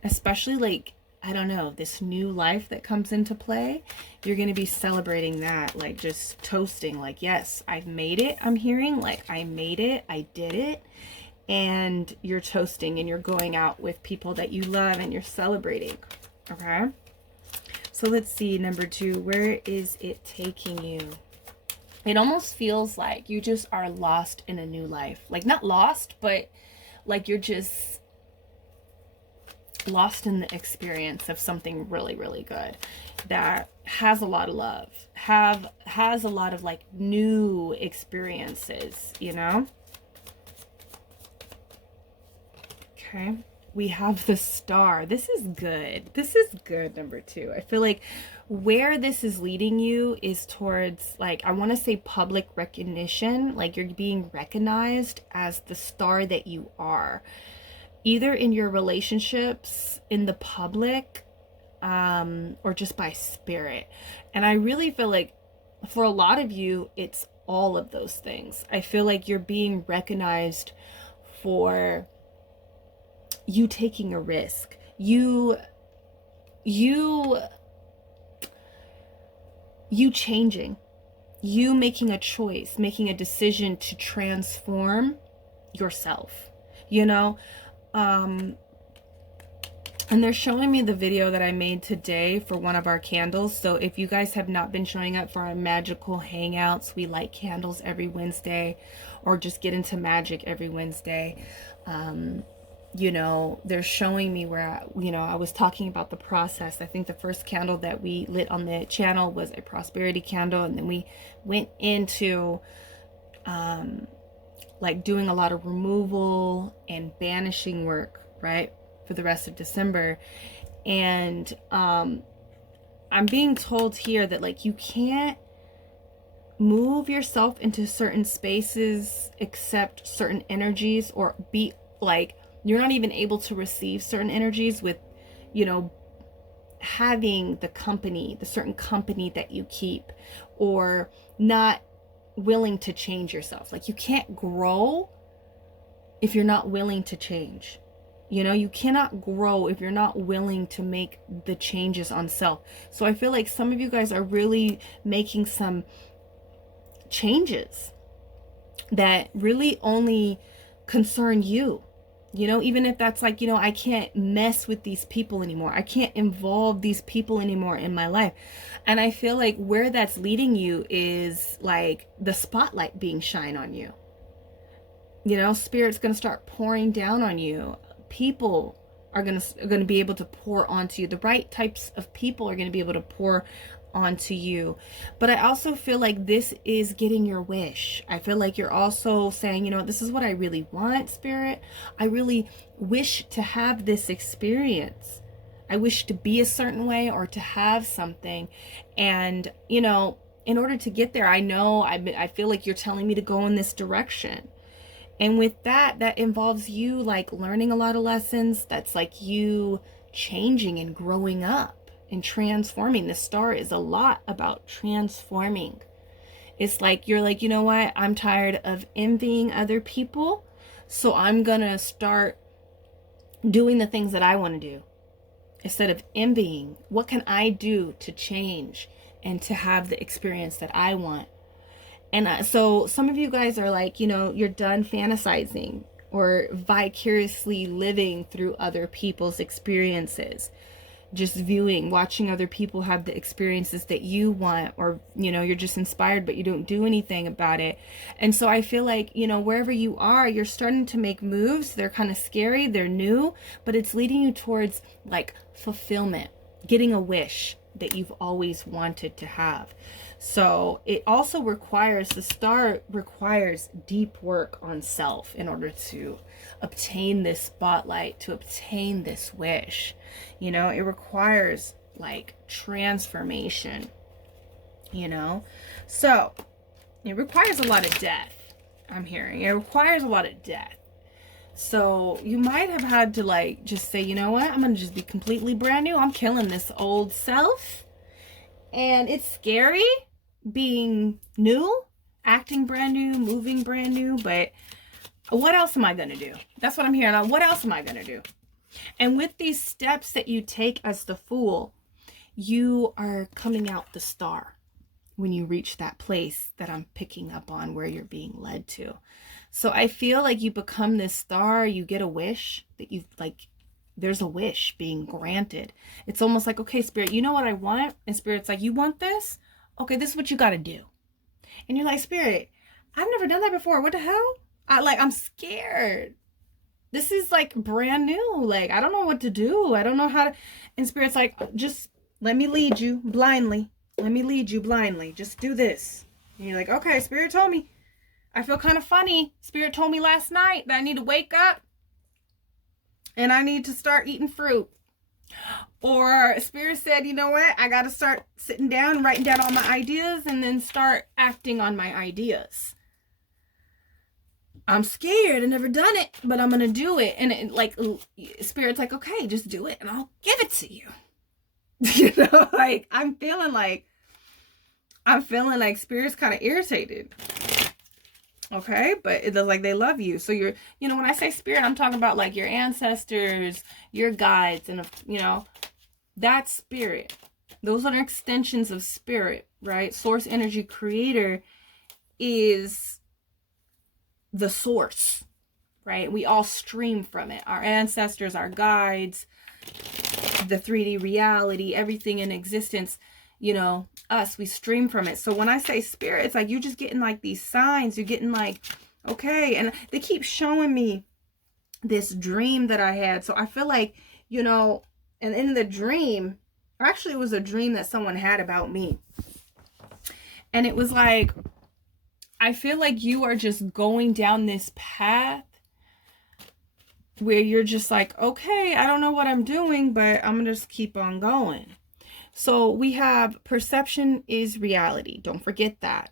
especially like, I don't know, this new life that comes into play. You're going to be celebrating that, like just toasting, like, yes, I've made it. I'm hearing like, I made it, I did it. And you're toasting, and you're going out with people that you love, and you're celebrating. Okay. So let's see, number 2, where is it taking you? It almost feels like you just are lost in a new life. Like, not lost, but like you're just lost in the experience of something really, really good that has a lot of love, has a lot of like new experiences, you know? Okay. We have the Star. This is good. This is good, number 2. I feel like where this is leading you is towards, like, I want to say public recognition. Like, you're being recognized as the star that you are. Either in your relationships, in the public, or just by spirit. And I really feel like for a lot of you, it's all of those things. I feel like you're being recognized for you taking a risk, you changing, you making a choice, making a decision to transform yourself, you know. And they're showing me the video that I made today for one of our candles. So if you guys have not been showing up for our magical hangouts, we light candles every Wednesday, or just get into magic every Wednesday. You know, they're showing me where, I was talking about the process. I think the first candle that we lit on the channel was a prosperity candle. And then we went into, like doing a lot of removal and banishing work, right? For the rest of December. And, I'm being told here that like, you can't move yourself into certain spaces, accept certain energies, or be like, you're not even able to receive certain energies with, having the certain company that you keep, or not willing to change yourself. Like, you can't grow if you're not willing to change. You cannot grow if you're not willing to make the changes on self. So I feel like some of you guys are really making some changes that really only concern you. Even if that's like, I can't mess with these people anymore. I can't involve these people anymore in my life. And I feel like where that's leading you is like the spotlight being shined on you. You know, Spirit's going to start pouring down on you. People are going to be able to pour onto you. The right types of people are going to be able to pour onto you. But I also feel like this is getting your wish. I feel like you're also saying, you know, this is what I really want, Spirit. I really wish to have this experience. I wish to be a certain way or to have something. And, you know, in order to get there, I feel like you're telling me to go in this direction. And with that, that involves you like learning a lot of lessons. That's like you changing and growing up and transforming. The star is a lot about transforming. It's like you're like, you know what? I'm tired of envying other people. So I'm going to start doing the things that I want to do. Instead of envying, what can I do to change and to have the experience that I want? And so some of you guys are like, you know, you're done fantasizing or vicariously living through other people's experiences. Just viewing, watching other people have the experiences that you want, or, you know, you're just inspired, but you don't do anything about it. And so I feel like, you know, wherever you are, you're starting to make moves. They're kind of scary. They're new, but it's leading you towards like fulfillment, getting a wish that you've always wanted to have. So it also requires, the star requires deep work on self in order to obtain this spotlight, to obtain this wish. You know, it requires like transformation, you know. So it requires a lot of death. I'm hearing it requires a lot of death. So you might have had to like just say, you know what, I'm gonna just be completely brand new. I'm killing this old self. And it's scary being new, acting brand new, moving brand new, but what else am I going to do? That's what I'm hearing. What else am I going to do? And with these steps that you take as the Fool, you are coming out the star when you reach that place that I'm picking up on where you're being led to. So I feel like you become this star, you get a wish that you've like, there's a wish being granted. It's almost like, okay, Spirit, you know what I want? And Spirit's like, you want this? Okay, this is what you got to do. And you're like, Spirit, I've never done that before. What the hell? I'm scared. This is like brand new. Like, I don't know what to do. I don't know how to. And Spirit's like, just let me lead you blindly. Let me lead you blindly. Just do this. And you're like, okay, Spirit told me. I feel kind of funny. Spirit told me last night that I need to wake up and I need to start eating fruit. Or Spirit said, you know what? I got to start sitting down, writing down all my ideas, and then start acting on my ideas. I'm scared. I've never done it, but I'm going to do it. And it, like, Spirit's like, okay, just do it and I'll give it to you. You know, like, I'm feeling like Spirit's kind of irritated. Okay, but it's like they love you. So you're, you know, when I say Spirit, I'm talking about like your ancestors, your guides, and, you know, that's Spirit. Those are extensions of Spirit, right? Source energy creator is the source, right? We all stream from it. Our ancestors, our guides, the 3D reality, everything in existence, you know, us, we stream from it. So when I say Spirit, it's like you're just getting like these signs. You're getting like, okay. And they keep showing me this dream that I had. So I feel like, you know, and in the dream, or actually it was a dream that someone had about me. And it was like, I feel like you are just going down this path where you're just like, okay, I don't know what I'm doing, but I'm going to just keep on going. So we have perception is reality. Don't forget that.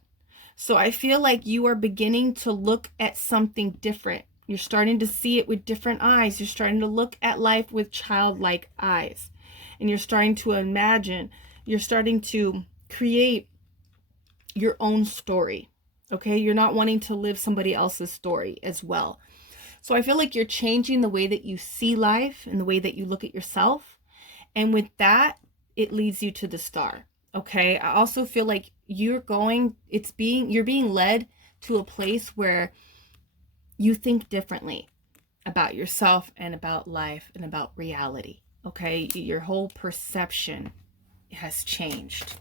So I feel like you are beginning to look at something different. You're starting to see it with different eyes. You're starting to look at life with childlike eyes. And you're starting to imagine. You're starting to create your own story. Okay? You're not wanting to live somebody else's story as well. So I feel like you're changing the way that you see life and the way that you look at yourself. And with that, it leads you to the star. Okay. I also feel like you're being led to a place where you think differently about yourself and about life and about reality. Okay. Your whole perception has changed.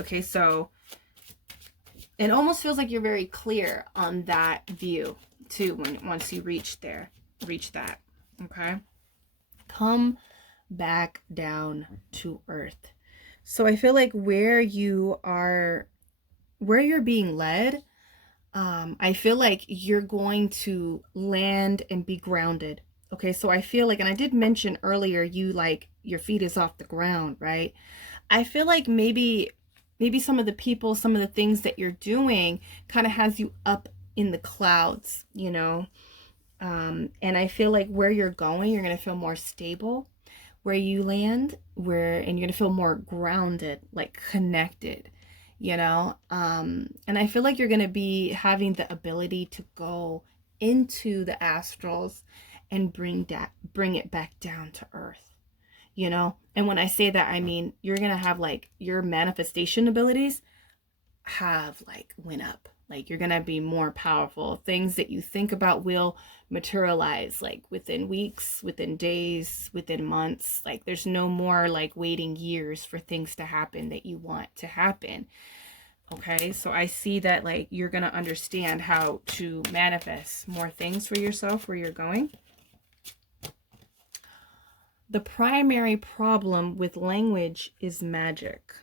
Okay. So It almost feels like you're very clear on that view too once you reach that. Okay? Come back down to earth. So I feel like where you're being led, I feel like you're going to land and be grounded. Okay, so I feel like, and I did mention earlier, your feet is off the ground, right? I feel like maybe some of the people, some of the things that you're doing kind of has you up in the clouds, you know? And I feel like where you're going, you're going to feel more stable where you land, and you're going to feel more grounded, like connected, you know? And I feel like you're going to be having the ability to go into the astrals and bring it back down to earth, you know? And when I say that, I mean, you're going to have like your manifestation abilities have like went up. Like you're going to be more powerful. Things that you think about will materialize like within weeks, within days, within months. Like there's no more like waiting years for things to happen that you want to happen. Okay, so I see that like you're going to understand how to manifest more things for yourself where you're going. The primary problem with language is magic.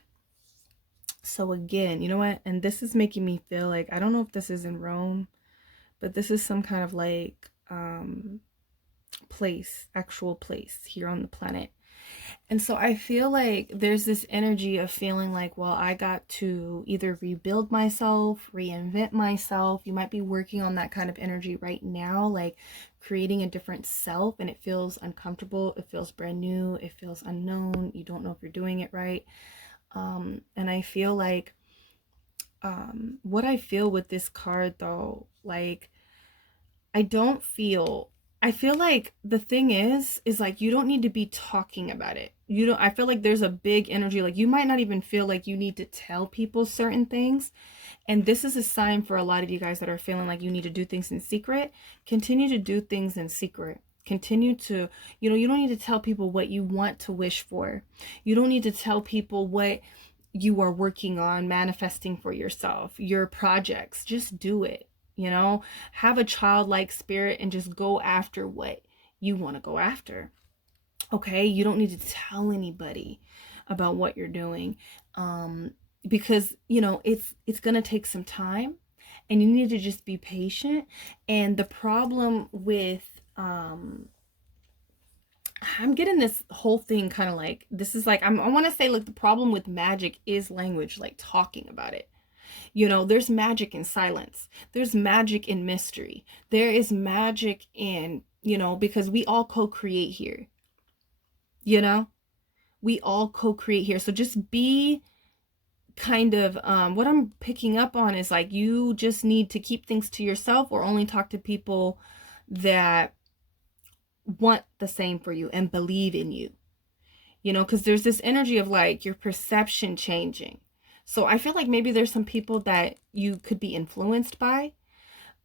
So again, you know what? And this is making me feel like, I don't know if this is in Rome, but this is some kind of like actual place here on the planet. And so I feel like there's this energy of feeling like, well, I got to either rebuild myself, reinvent myself. You might be working on that kind of energy right now, like creating a different self, and it feels uncomfortable. It feels brand new. It feels unknown. You don't know if you're doing it right. And I feel like what I feel with this card though, like I feel like the thing is like you don't need to be talking about it. I feel like there's a big energy, like you might not even feel like you need to tell people certain things. And this is a sign for a lot of you guys that are feeling like you need to do things in secret. Continue to do things in secret. Continue to, you don't need to tell people what you want to wish for. You don't need to tell people what you are working on, manifesting for yourself, your projects. Just do it. Have a childlike spirit and just go after what you want to go after. Okay, you don't need to tell anybody about what you're doing, because it's gonna take some time, and you need to just be patient. And the problem with I'm getting this whole thing kind of like, this is like, I want to say, like, the problem with magic is language, like talking about it. There's magic in silence. There's magic in mystery. There is magic in, because we all co-create here. We all co-create here. So just be kind of, what I'm picking up on is like, you just need to keep things to yourself, or only talk to people that want the same for you and believe in you. Because there's this energy of like your perception changing. So I feel like maybe there's some people that you could be influenced by,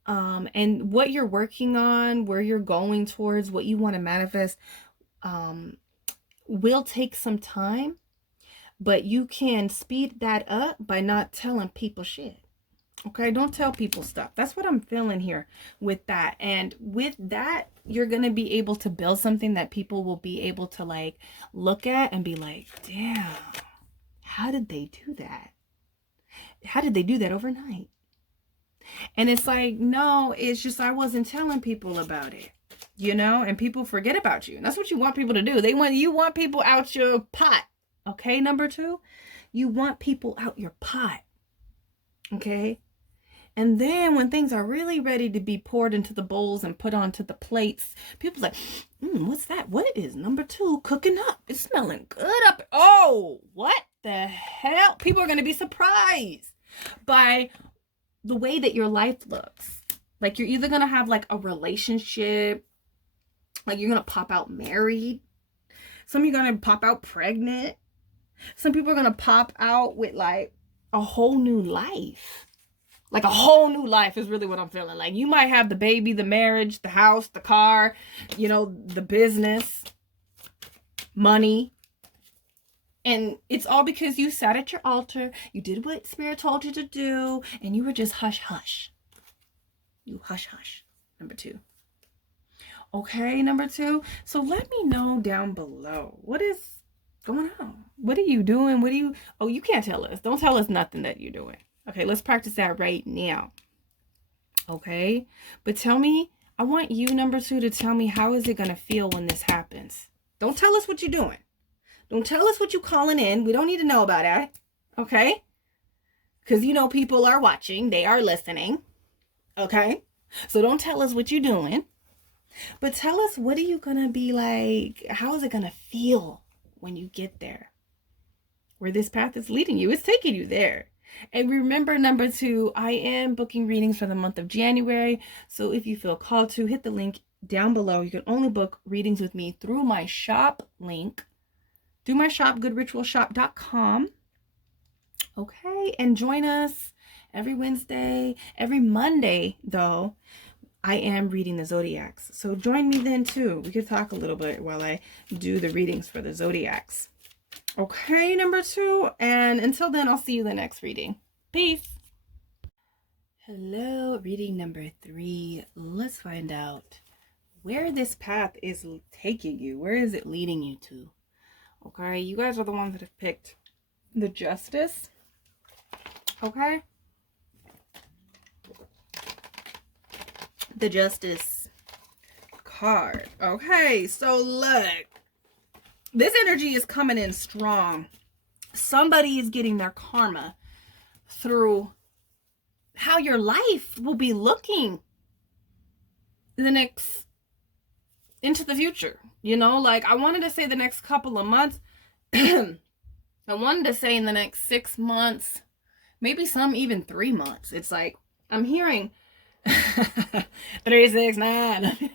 and what you're working on, where you're going towards, what you want to manifest, will take some time, but you can speed that up by not telling people shit. Okay, don't tell people stuff. That's what I'm feeling here with that. And with that, you're going to be able to build something that people will be able to like look at and be like, damn, how did they do that? How did they do that overnight? And it's like, no, it's just I wasn't telling people about it, and people forget about you. And that's what you want people to do. You want people out your pot. Okay, number 2, you want people out your pot. Okay? And then when things are really ready to be poured into the bowls and put onto the plates, people's like, what's that? What is number 2 cooking up? It's smelling good up. Oh, what the hell? People are going to be surprised by the way that your life looks. Like you're either going to have like a relationship, like you're going to pop out married. Some of you are going to pop out pregnant. Some people are going to pop out with like a whole new life. Like a whole new life is really what I'm feeling. Like you might have the baby, the marriage, the house, the car, the business, money. And it's all because you sat at your altar, you did what Spirit told you to do, and you were just hush hush. You hush hush. Number 2. Okay, number 2. So let me know down below. What is going on? What are you doing? What do you... Oh, you can't tell us. Don't tell us nothing that you're doing. Okay, let's practice that right now. Okay, but tell me, I want you, number 2, to tell me, how is it going to feel when this happens? Don't tell us what you're doing. Don't tell us what you're calling in. We don't need to know about that. Okay? Because you know people are watching. They are listening. Okay? So don't tell us what you're doing. But tell us, what are you going to be like? How is it going to feel when you get there? Where this path is leading you. It's taking you there. And remember, number 2, I am booking readings for the month of January. So if you feel called to, hit the link down below. You can only book readings with me through my shop link. Do my shop, goodritualshop.com. Okay, and join us every Wednesday. Every Monday, though, I am reading the zodiacs. So join me then, too. We could talk a little bit while I do the readings for the zodiacs. Okay, number 2. And until then, I'll see you in the next reading. Peace. Hello, reading number 3. Let's find out where this path is taking you. Where is it leading you to? Okay, you guys are the ones that have picked the Justice. Okay? The Justice card. Okay, so look. This energy is coming in strong. Somebody is getting their karma through how your life will be looking into the future. You know, like I wanted to say the next couple of months. I wanted to say in the next 6 months, maybe some even 3 months. It's like, I'm hearing 3, 6, 9.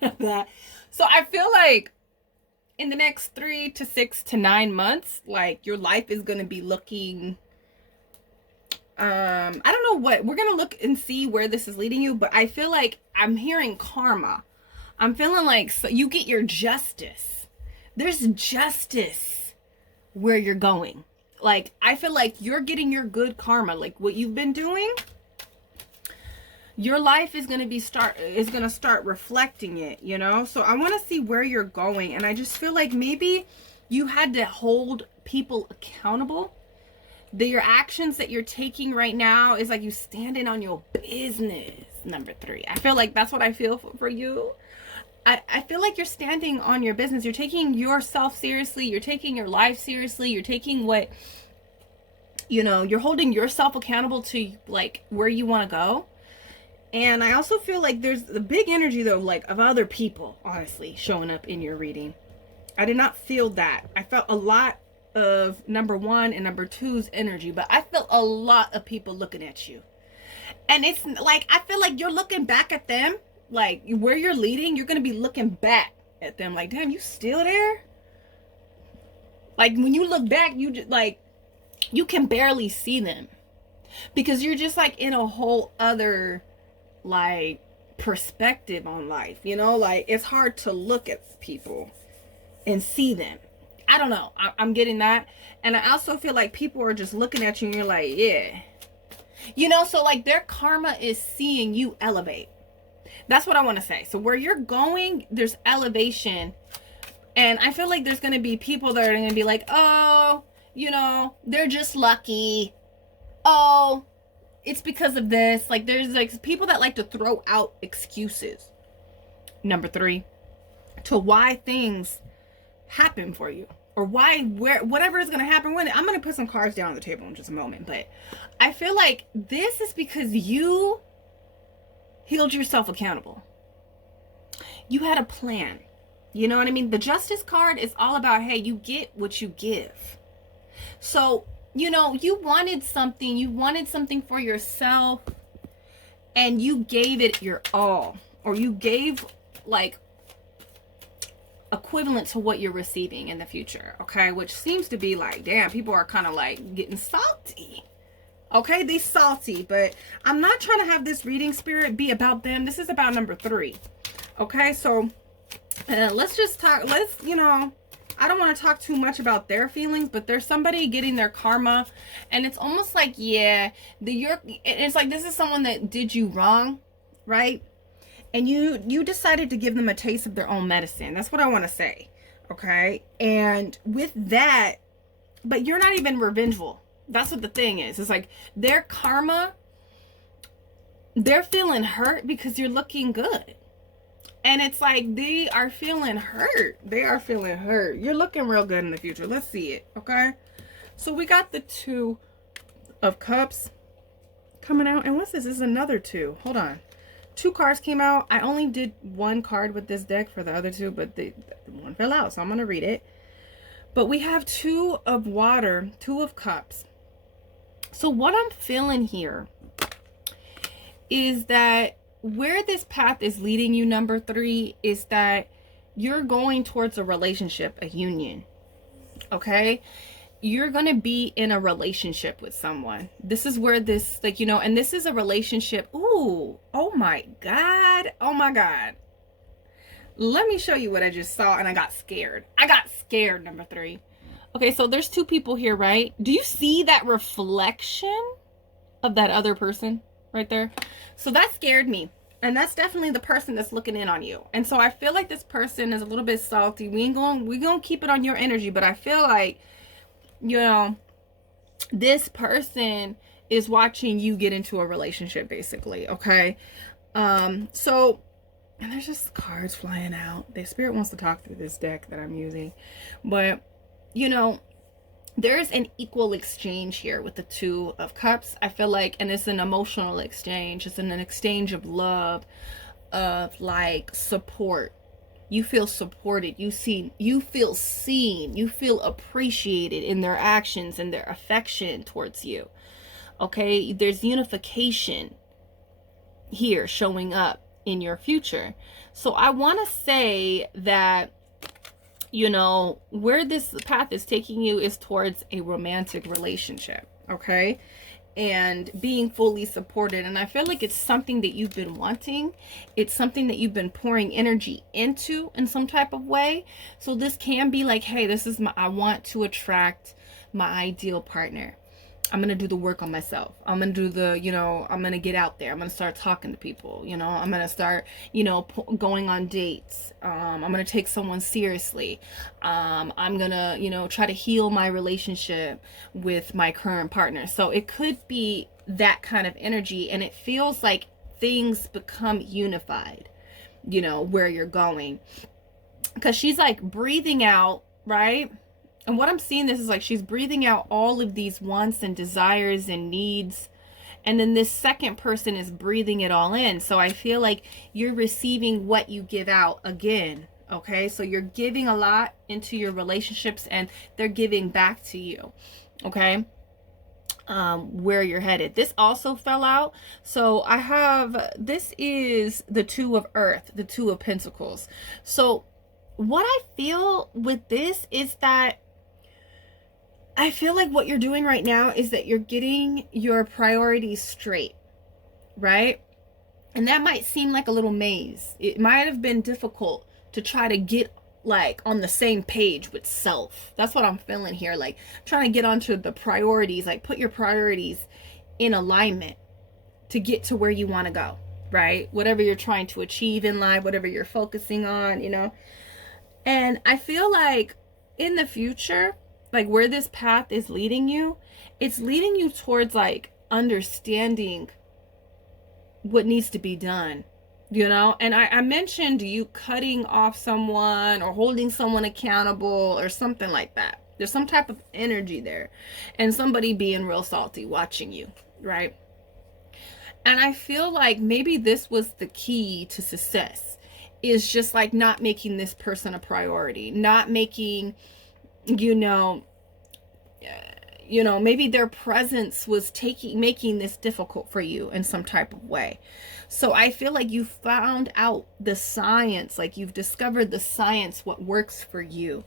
So I feel like in the next 3 to 6 to 9 months, like your life is going to be looking, I don't know what, we're going to look and see where this is leading you, but I feel like I'm hearing karma. I'm feeling like so you get your justice. There's justice where you're going. Like, I feel like you're getting your good karma, like what you've been doing. Your life is going to start reflecting it, you know? So I want to see where you're going. And I just feel like maybe you had to hold people accountable. Your actions that you're taking right now is like you standing on your business, number 3. I feel like that's what I feel for you. I feel like you're standing on your business. You're taking yourself seriously. You're taking your life seriously. You're taking what, you know, you're holding yourself accountable to like where you want to go. And I also feel like there's the big energy though, like of other people, honestly, showing up in your reading. I did not feel that. I felt a lot of number 1 and number 2's energy, but I felt a lot of people looking at you. And it's like, I feel like you're looking back at them, like where you're leading, you're going to be looking back at them like, damn, you still there? Like when you look back, you just like, you can barely see them because you're just like in a whole other like perspective on life, you know, like it's hard to look at people and see them. I don't know. I'm getting that. And I also feel like people are just looking at you and you're like, yeah, you know, so like their karma is seeing you elevate. That's what I want to say. So where you're going, there's elevation. And I feel like there's going to be people that are going to be like, oh, you know, they're just lucky. Oh, it's because of this. Like there's like people that like to throw out excuses. Number 3, to why things happen for you or why, where, whatever is going to happen when. I'm going to put some cards down on the table in just a moment, but I feel like this is because you held yourself accountable. You had a plan. You know what I mean? The Justice card is all about, hey, you get what you give. So, you know, you wanted something for yourself and you gave it your all, or you gave like equivalent to what you're receiving in the future. Okay. Which seems to be like, damn, people are kind of like getting salty. Okay. They salty, but I'm not trying to have this reading, Spirit, be about them. This is about number 3. Okay. So let's just talk. You know, I don't want to talk too much about their feelings, but there's somebody getting their karma, and it's almost like, yeah, it's like this is someone that did you wrong, right? And you decided to give them a taste of their own medicine. That's what I want to say, okay? And with that, but you're not even revengeful. That's what the thing is. It's like their karma, they're feeling hurt because you're looking good. And it's like they are feeling hurt. They are feeling hurt. You're looking real good in the future. Let's see it, okay? So we got the 2 of Cups coming out. And what's this? This is another 2. Hold on. 2 cards came out. I only did 1 card with this deck for the other 2, but the one fell out, so I'm going to read it. But we have 2 of Water, 2 of Cups. So what I'm feeling here is that where this path is leading you, number 3, is that you're going towards a relationship, a union, okay? You're going to be in a relationship with someone. This is where this, like, you know, and this is a relationship. Ooh, oh my God. Oh my God. Let me show you what I just saw, and I got scared. I got scared, number 3. Okay, so there's 2 people here, right? Do you see that reflection of that other person right there? So that scared me. And that's definitely the person that's looking in on you. And so I feel like this person is a little bit salty. We gonna keep it on your energy, but I feel like, you know, this person is watching you get into a relationship, basically, okay? So, and there's just cards flying out. The Spirit wants to talk through this deck that I'm using. But, you know, there's an equal exchange here with the 2 of Cups. I feel like, and it's an emotional exchange. It's an exchange of love, of like support. You feel supported. You feel seen. You feel appreciated in their actions and their affection towards you. Okay, there's unification here showing up in your future. So I want to say that, you know, where this path is taking you is towards a romantic relationship, okay? And being fully supported. And I feel like it's something that you've been wanting. It's something that you've been pouring energy into in some type of way. So this can be like, hey, this is I want to attract my ideal partner. I'm going to do the work on myself. I'm going to do the, you know, I'm going to get out there. I'm going to start talking to people, you know, I'm going to start, you know, going on dates. I'm going to take someone seriously. I'm going to, you know, try to heal my relationship with my current partner. So it could be that kind of energy. And it feels like things become unified, you know, where you're going. Because she's like breathing out, right? And what I'm seeing, this is like she's breathing out all of these wants and desires and needs. And then this second person is breathing it all in. So I feel like you're receiving what you give out again. Okay, so you're giving a lot into your relationships and they're giving back to you. Okay, where you're headed. This also fell out. So I have, this is the 2 of Earth, the 2 of Pentacles. So what I feel with this is that I feel like what you're doing right now is that you're getting your priorities straight, right? And that might seem like a little maze. It might have been difficult to try to get like on the same page with self. That's what I'm feeling here. Like trying to get onto the priorities, like put your priorities in alignment to get to where you want to go, right? Whatever you're trying to achieve in life, whatever you're focusing on, you know? And I feel like in the future, like where this path is leading you, it's leading you towards like understanding what needs to be done, you know? And I mentioned you cutting off someone or holding someone accountable or something like that. There's some type of energy there and somebody being real salty watching you, right? And I feel like maybe this was the key to success, is just like not making this person a priority, not making, you know, maybe their presence was making this difficult for you in some type of way. So I feel like you found out the science, like you've discovered the science, what works for you,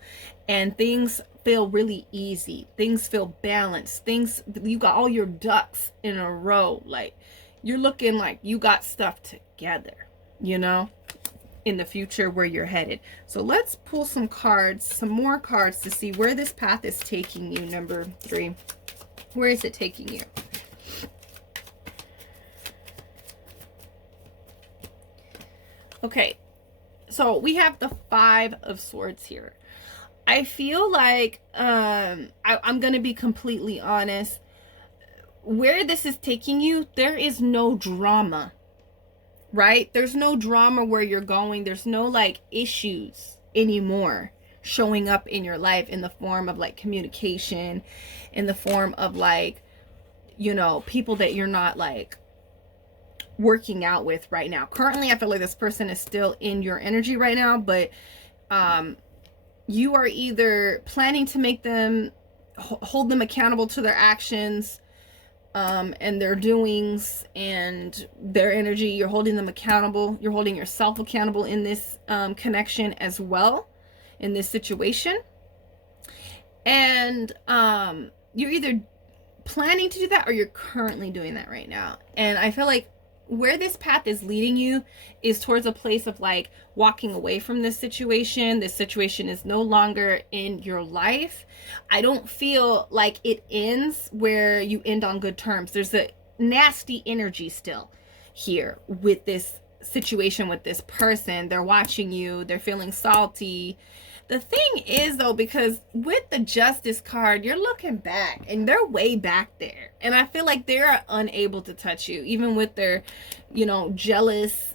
and things feel really easy. Things feel balanced. You got all your ducks in a row. Like you're looking like you got stuff together, you know? in the future where you're headed. So let's pull some cards, some more cards, to see where this path is taking you. Number 3, where is it taking you? Okay, so we have the 5 of Swords here. I feel like I'm gonna be completely honest. Where this is taking you, there is no drama, right? There's no drama where you're going. There's no like issues anymore showing up in your life in the form of like communication, in the form of like, you know, people that you're not like working out with right now. Currently, I feel like this person is still in your energy right now, but you are either planning to make them, hold them accountable to their actions, and their doings and their energy. You're holding them accountable. You're holding yourself accountable in this connection as well, in this situation. And you're either planning to do that or you're currently doing that right now. And I feel like where this path is leading you is towards a place of like walking away from this situation. This situation is no longer in your life. I don't feel like it ends where you end on good terms. There's a nasty energy still here with this situation, with this person. They're watching you. They're feeling salty. The thing is, though, because with the Justice card, you're looking back and they're way back there. And I feel like they're unable to touch you, even with their, you know, jealous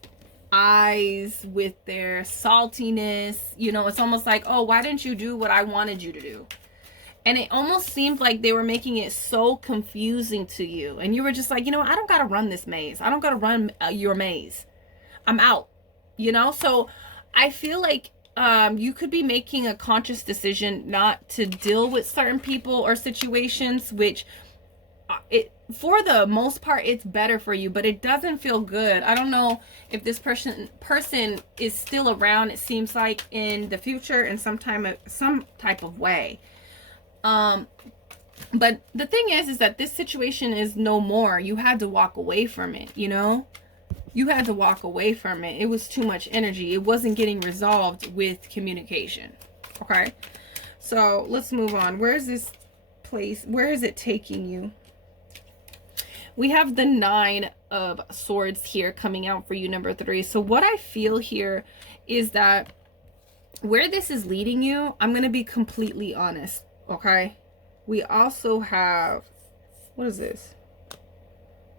eyes, with their saltiness. You know, it's almost like, oh, why didn't you do what I wanted you to do? And it almost seemed like they were making it so confusing to you. And you were just like, you know, I don't got to run this maze. I don't got to run your maze. I'm out, you know? So I feel like you could be making a conscious decision not to deal with certain people or situations, which for the most part, it's better for you, but it doesn't feel good. I don't know if this person is still around. It seems like in the future in some type of way. But the thing is that this situation is no more. You had to walk away from it, you know? You had to walk away from it. It was too much energy. It wasn't getting resolved with communication. Okay. So let's move on. Where is this place? Where is it taking you? We have the 9 of Swords here coming out for you, number 3. So what I feel here is that where this is leading you, I'm going to be completely honest. Okay. We also have, what is this?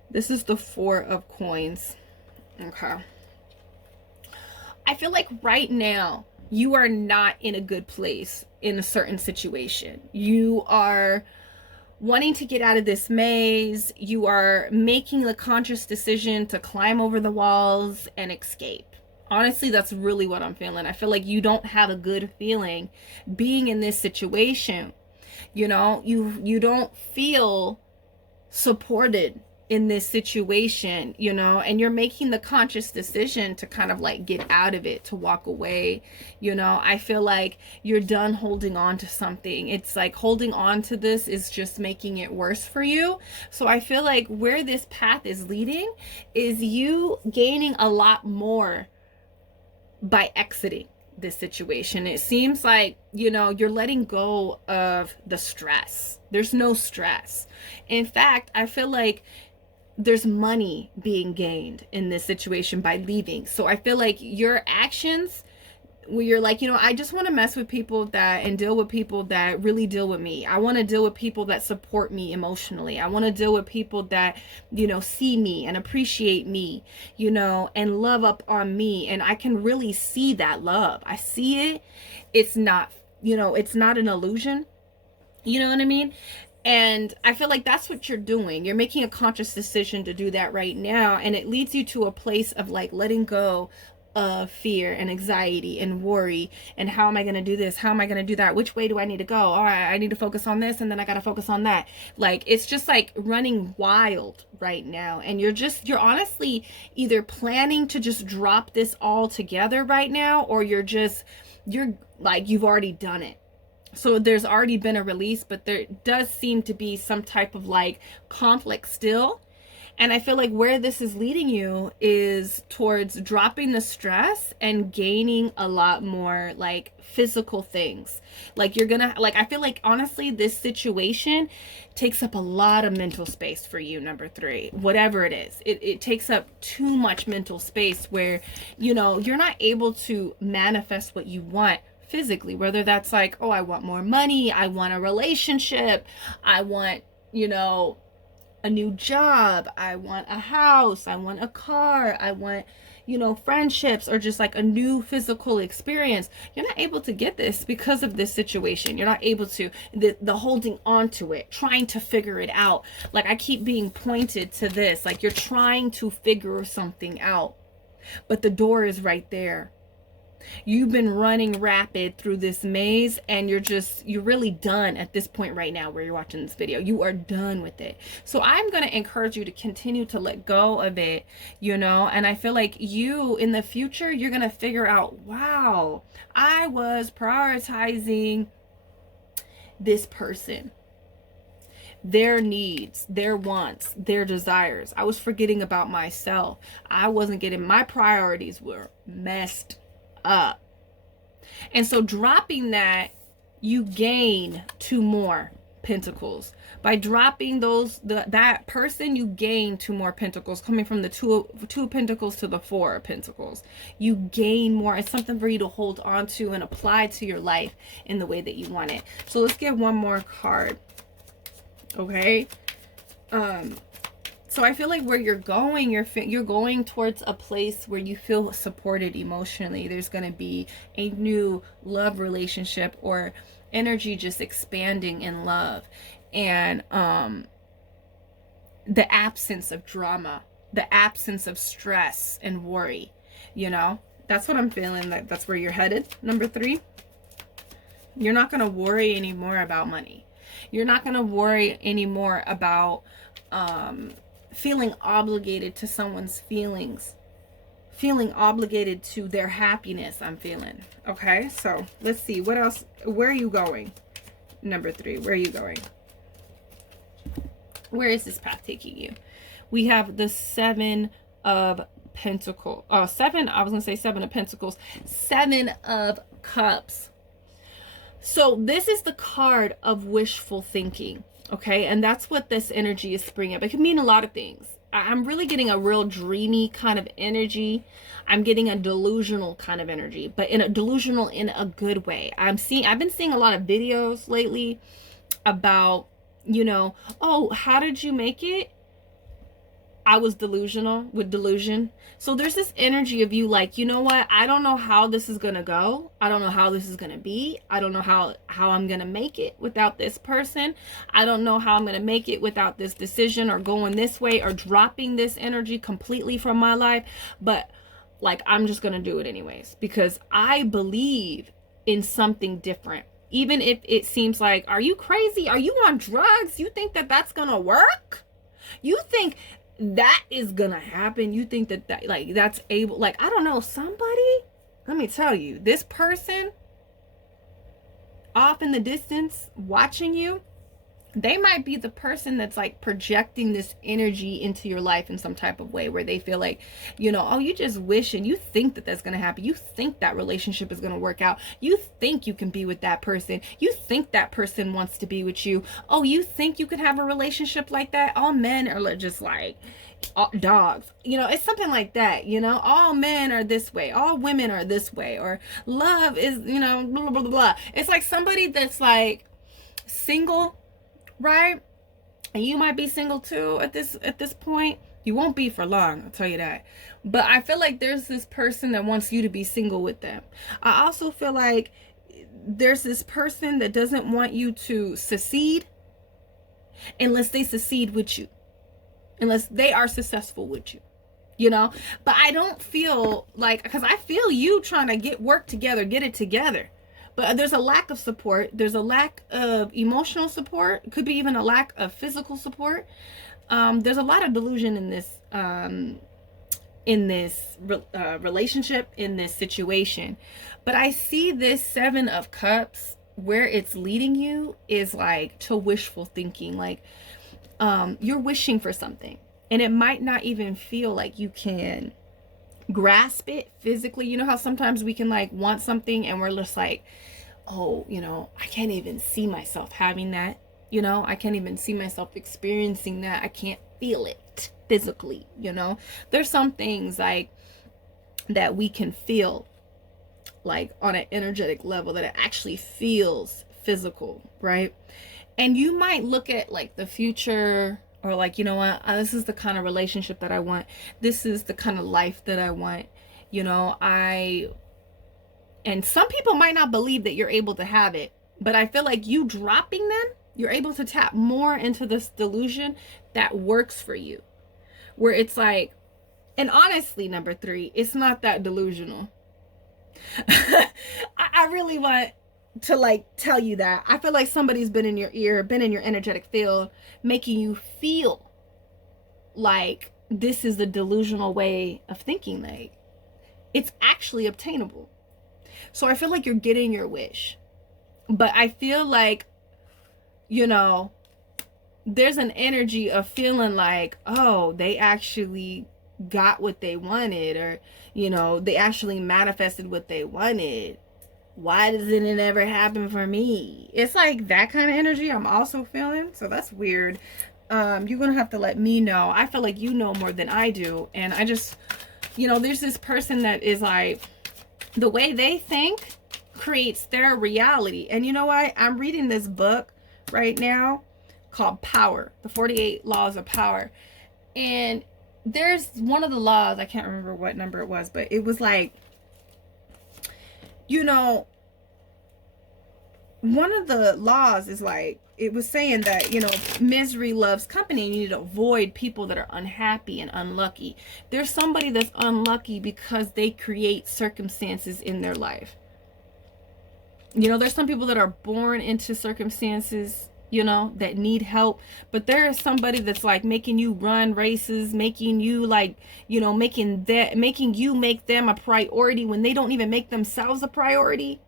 This is the 4 of Coins. Okay. I feel like right now you are not in a good place in a certain situation. You are wanting to get out of this maze. You are making the conscious decision to climb over the walls and escape. Honestly, that's really what I'm feeling. I feel like you don't have a good feeling being in this situation. You know, you don't feel supported in this situation, you know, and you're making the conscious decision to kind of like get out of it, to walk away. You know, I feel like you're done holding on to something. It's like holding on to this is just making it worse for you. So I feel like where this path is leading is you gaining a lot more by exiting this situation. It seems like, you know, you're letting go of the stress. There's no stress. In fact, I feel like there's money being gained in this situation by leaving. So I feel like your actions, where you're like, you know, I just want to mess with people that and deal with people that really deal with me. I want to deal with people that support me emotionally. I want to deal with people that, you know, see me and appreciate me, you know, and love up on me. And I can really see that love. I see it. It's not, you know, it's not an illusion. You know what I mean? And I feel like that's what you're doing. You're making a conscious decision to do that right now. And it leads you to a place of like letting go of fear and anxiety and worry. And how am I going to do this? How am I going to do that? Which way do I need to go? All right, I need to focus on this. And then I got to focus on that. Like, it's just like running wild right now. And you're honestly either planning to just drop this all together right now, or you're like, you've already done it. So there's already been a release, but there does seem to be some type of like conflict still. And I feel like where this is leading you is towards dropping the stress and gaining a lot more like physical things. Like you're gonna, like, I feel like honestly, this situation takes up a lot of mental space for you, number 3, whatever it is. It takes up too much mental space where, you know, you're not able to manifest what you want physically, whether that's like, oh, I want more money, I want a relationship, I want, you know, a new job, I want a house, I want a car, I want, you know, friendships, or just like a new physical experience. You're not able to get this because of this situation. You're not able to, the holding on to it, trying to figure it out. Like I keep being pointed to this, like you're trying to figure something out, but the door is right there. You've been running rapid through this maze, and you're really done at this point right now where you're watching this video. You are done with it. So I'm going to encourage you to continue to let go of it, you know, and I feel like you in the future, you're going to figure out, wow, I was prioritizing this person, their needs, their wants, their desires. I was forgetting about myself. I wasn't getting, my priorities were messed up. And so dropping that, you gain 2 more pentacles. By dropping that person, you gain 2 more pentacles, coming from the two pentacles to the 4 of pentacles. You gain more. It's something for you to hold on to and apply to your life in the way that you want it. So let's get one more card. Okay. So I feel like where you're going, you're going towards a place where you feel supported emotionally. There's going to be a new love relationship or energy just expanding in love. And the absence of drama, the absence of stress and worry, you know, that's what I'm feeling. That's where you're headed. Number 3, you're not going to worry anymore about money. You're not going to worry anymore about feeling obligated to someone's feelings, feeling obligated to their happiness. I'm feeling. Okay, so let's see what else. Where are you going? Number 3, where are you going? Where is this path taking you? We have the 7 of Pentacles. Oh, 7. I was gonna say 7 of Pentacles. 7 of Cups. So this is the card of wishful thinking. Okay, and that's what this energy is bringing up. It could mean a lot of things. I'm really getting a real dreamy kind of energy. I'm getting a delusional kind of energy, but in a delusional in a good way. I've been seeing a lot of videos lately about, you know, oh, how did you make it? I was delusional with delusion. So there's this energy of you like, you know what? I don't know how this is going to go. I don't know how this is going to be. I don't know how I'm going to make it without this person. I don't know how I'm going to make it without this decision or going this way or dropping this energy completely from my life. But like, I'm just going to do it anyways because I believe in something different. Even if it seems like, are you crazy? Are you on drugs? You think that that's going to work? You think that is gonna happen? You think that like that's able, like, I don't know, somebody, let me tell you, this person off in the distance watching you, they might be the person that's like projecting this energy into your life in some type of way where they feel like, you know, oh, you just wish and you think that that's going to happen. You think that relationship is going to work out. You think you can be with that person. You think that person wants to be with you. Oh, you think you could have a relationship like that? All men are just like dogs, you know, it's something like that, you know, all men are this way, all women are this way, or love is, you know, blah, blah, blah, blah. It's like somebody that's like single, right? And you might be single too at this point. You won't be for long, I'll tell you that. But I feel like there's this person that wants you to be single with them. I also feel like there's this person that doesn't want you to succeed unless they succeed with you, unless they are successful with you, you know. But I don't feel like, because I feel you trying to get it together. But there's a lack of support. There's a lack of emotional support. It could be even a lack of physical support. There's a lot of delusion in this relationship, in this situation. But I see this 7 of Cups, where it's leading you is like to wishful thinking. Like you're wishing for something. And it might not even feel like you can grasp it physically. You know how sometimes we can like want something and we're just like, oh, you know, I can't even see myself having that. You know, I can't even see myself experiencing that. I can't feel it physically. You know, there's some things like that we can feel like on an energetic level, that it actually feels physical, right? And you might look at like the future, or like, you know what, this is the kind of relationship that I want. This is the kind of life that I want. You know, and some people might not believe that you're able to have it, but I feel like you dropping them, you're able to tap more into this delusion that works for you. Where it's like, and honestly, number 3, it's not that delusional. I really want to like tell you that. I feel like somebody's been in your ear, been in your energetic field, making you feel like this is the delusional way of thinking. Like, it's actually obtainable. So I feel like you're getting your wish. But I feel like, you know, there's an energy of feeling like, oh, they actually got what they wanted, or, you know, they actually manifested what they wanted. Why doesn't it ever happen for me? It's like that kind of energy I'm also feeling. So that's weird. You're gonna have to let me know. I feel like you know more than I do. And I just, you know, there's this person that is like, the way they think creates their reality. And you know what? I'm reading this book right now called Power, the 48 Laws of Power. And there's one of the laws, I can't remember what number it was, but it was like, you know, one of the laws is like, it was saying that, you know, misery loves company, and you need to avoid people that are unhappy and unlucky. There's somebody that's unlucky because they create circumstances in their life. You know, there's some people that are born into circumstances, you know, that need help, but there is somebody that's like making you run races, making you like, you know, making you make them a priority when they don't even make themselves a priority.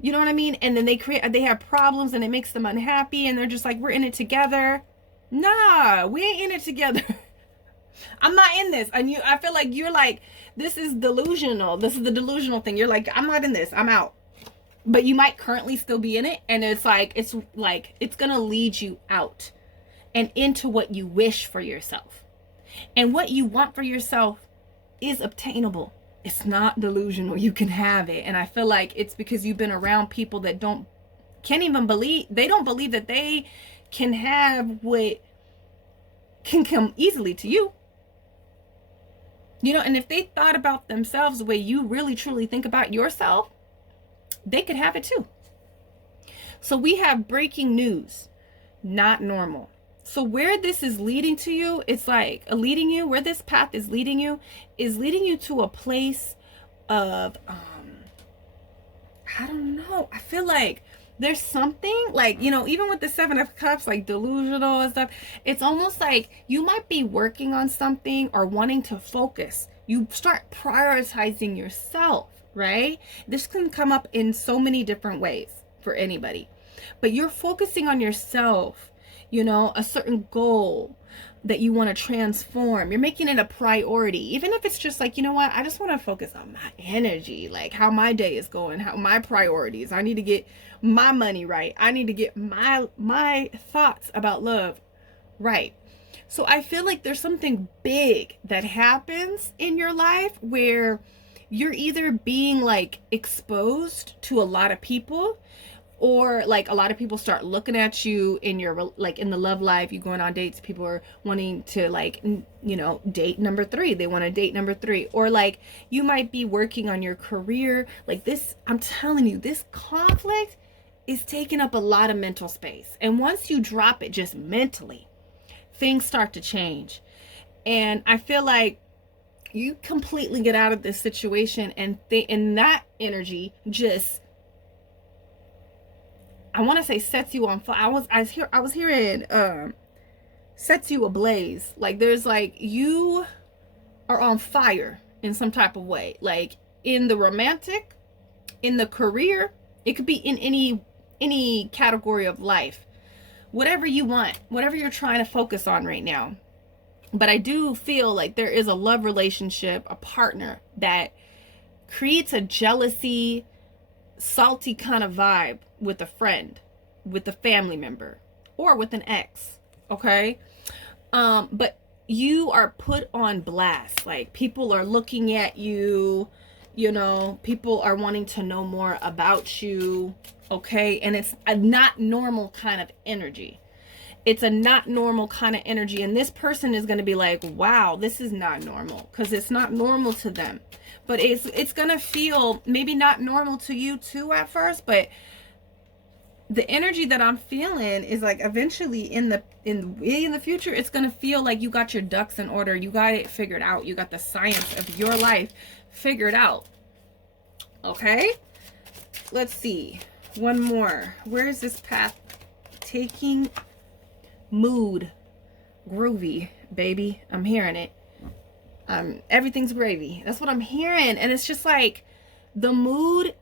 You know what I mean? And then they have problems and it makes them unhappy, and they're just like, we're in it together. Nah, we ain't in it together. I'm not in this. And I feel like you're like, this is delusional. This is the delusional thing. You're like, I'm not in this. I'm out. But you might currently still be in it, and it's gonna lead you out and into what you wish for yourself. And what you want for yourself is obtainable. It's not delusional. You can have it. And I feel like it's because you've been around people that don't believe that they can have what can come easily to you. You know, and if they thought about themselves the way you really truly think about yourself, they could have it too. So we have breaking news, not normal. So where this is leading to you, it's like where this path is leading you to a place of, I don't know. I feel like there's something like, you know, even with the 7 of Cups, like delusional and stuff, it's almost like you might be working on something or wanting to focus. You start prioritizing yourself, right? This can come up in so many different ways for anybody, but you're focusing on yourself, you know, a certain goal that you want to transform. You're making it a priority, even if it's just like, you know what, I just want to focus on my energy, like how my day is going, how my priorities. I need to get my money right. I need to get my thoughts about love right. So I feel like there's something big that happens in your life where you're either being like exposed to a lot of people, or like a lot of people start looking at you in your, like in the love life, you going on dates, people are wanting to like, you know, date number 3. They want to date number 3. Or like you might be working on your career. Like this, I'm telling you, this conflict is taking up a lot of mental space. And once you drop it just mentally, things start to change. And I feel like you completely get out of this situation, and that energy just, I want to say, sets you on fire. I was hearing sets you ablaze. Like there's like, you are on fire in some type of way, like in the romantic, in the career. It could be in any category of life, whatever you want, whatever you're trying to focus on right now. But I do feel like there is a love relationship, a partner that creates a jealousy, salty kind of vibe with a friend, with a family member, or with an ex. Okay. But you are put on blast. Like, people are looking at you, you know, people are wanting to know more about you. Okay. And it's a not normal kind of energy. It's a not normal kind of energy. And this person is going to be like, wow, this is not normal, because it's not normal to them. But it's going to feel maybe not normal to you too at first, but the energy that I'm feeling is like eventually in the future, it's going to feel like you got your ducks in order. You got it figured out. You got the science of your life figured out. Okay. Let's see. One more. Where is this path taking? Mood. Groovy, baby. I'm hearing it. Everything's gravy. That's what I'm hearing. And it's just like, the mood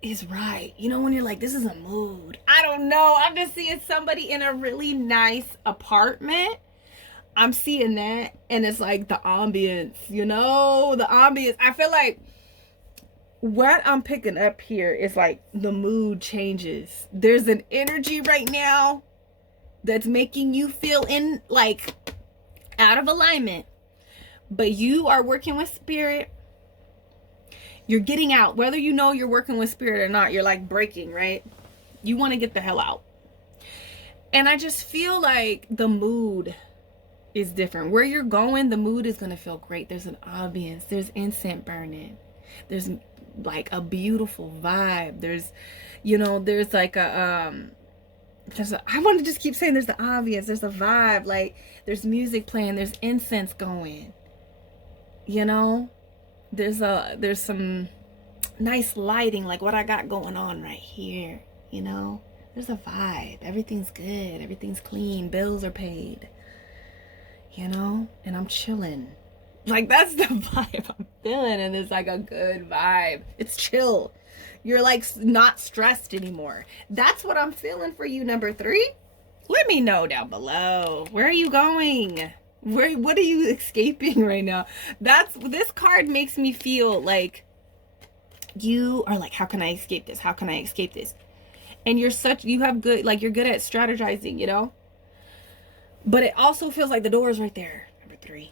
is right. You know, when you're like, this is a mood. I don't know. I'm just seeing somebody in a really nice apartment. I'm seeing that. And it's like the ambience, you know, the ambience. I feel like what I'm picking up here is like the mood changes. There's an energy right now that's making you feel in like out of alignment, but you are working with spirit. You're getting out, whether you know you're working with spirit or not. You're like breaking, right? You want to get the hell out. And I just feel like the mood is different. Where you're going, the mood is going to feel great. There's an ambience. There's incense burning. There's like a beautiful vibe. There's, you know, there's like a I want to just keep saying there's the ambience, there's a vibe, like there's music playing, there's incense going, you know, there's some nice lighting, like what I got going on right here, you know, there's a vibe, everything's good, everything's clean, bills are paid, you know, and I'm chilling. Like, that's the vibe I'm feeling, and it's like a good vibe. It's chill. You're like not stressed anymore. That's what I'm feeling for you, number 3. Let me know down below. Where are you going? What are you escaping right now? This card makes me feel like you are like, how can I escape this? How can I escape this? And you're good, like you're good at strategizing, you know? But it also feels like the door is right there, number 3.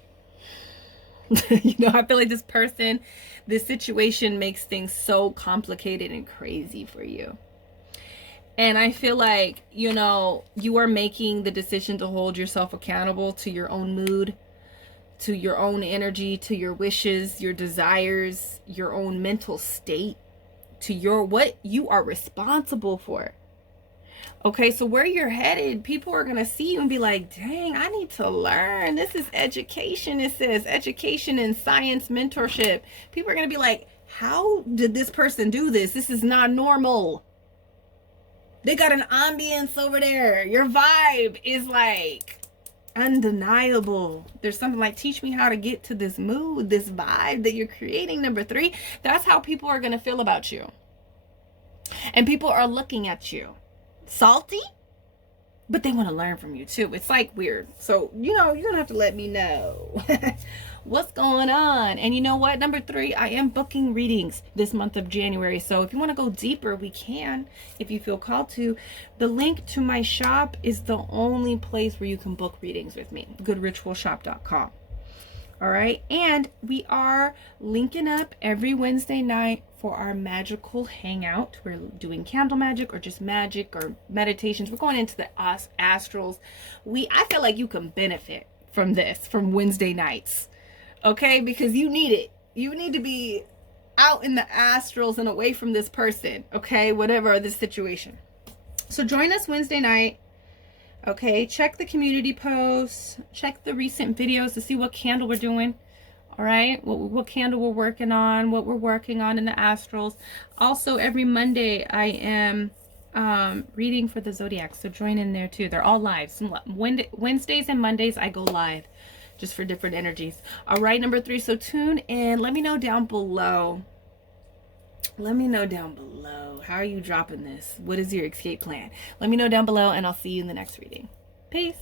You know, I feel like this situation makes things so complicated and crazy for you. And I feel like, you know, you are making the decision to hold yourself accountable to your own mood, to your own energy, to your wishes, your desires, your own mental state, to what you are responsible for. Okay, so where you're headed, people are going to see you and be like, dang, I need to learn. This is education. It says education and science mentorship. People are going to be like, how did this person do this? This is not normal. They got an ambience over there. Your vibe is like undeniable. There's something like, teach me how to get to this mood, this vibe that you're creating, number 3. That's how people are going to feel about you. And people are looking at you. Salty, but they want to learn from you too. It's like weird. So, you know, you're gonna have to let me know what's going on. And you know what, number 3, I am booking readings this month of January. So if you want to go deeper, we can, if you feel called to. The link to my shop is the only place where you can book readings with me, goodritualshop.com. All right, and we are linking up every Wednesday night for our magical hangout. We're doing candle magic or just magic or meditations. We're going into the astrals. I feel like you can benefit from this, from Wednesday nights, okay? Because you need it. You need to be out in the astrals and away from this person, okay? Whatever this situation. So join us Wednesday night. Okay, check the community posts, check the recent videos to see what candle we're doing. All right, what candle we're working on, what we're working on in the astrals. Also, every Monday I am reading for the zodiac, so join in there too. They're all live. So Wednesdays and Mondays I go live, just for different energies. All right, number 3. So tune in. Let me know down below. Let me know down below. How are you dropping this? What is your escape plan? Let me know down below, and I'll see you in the next reading. Peace.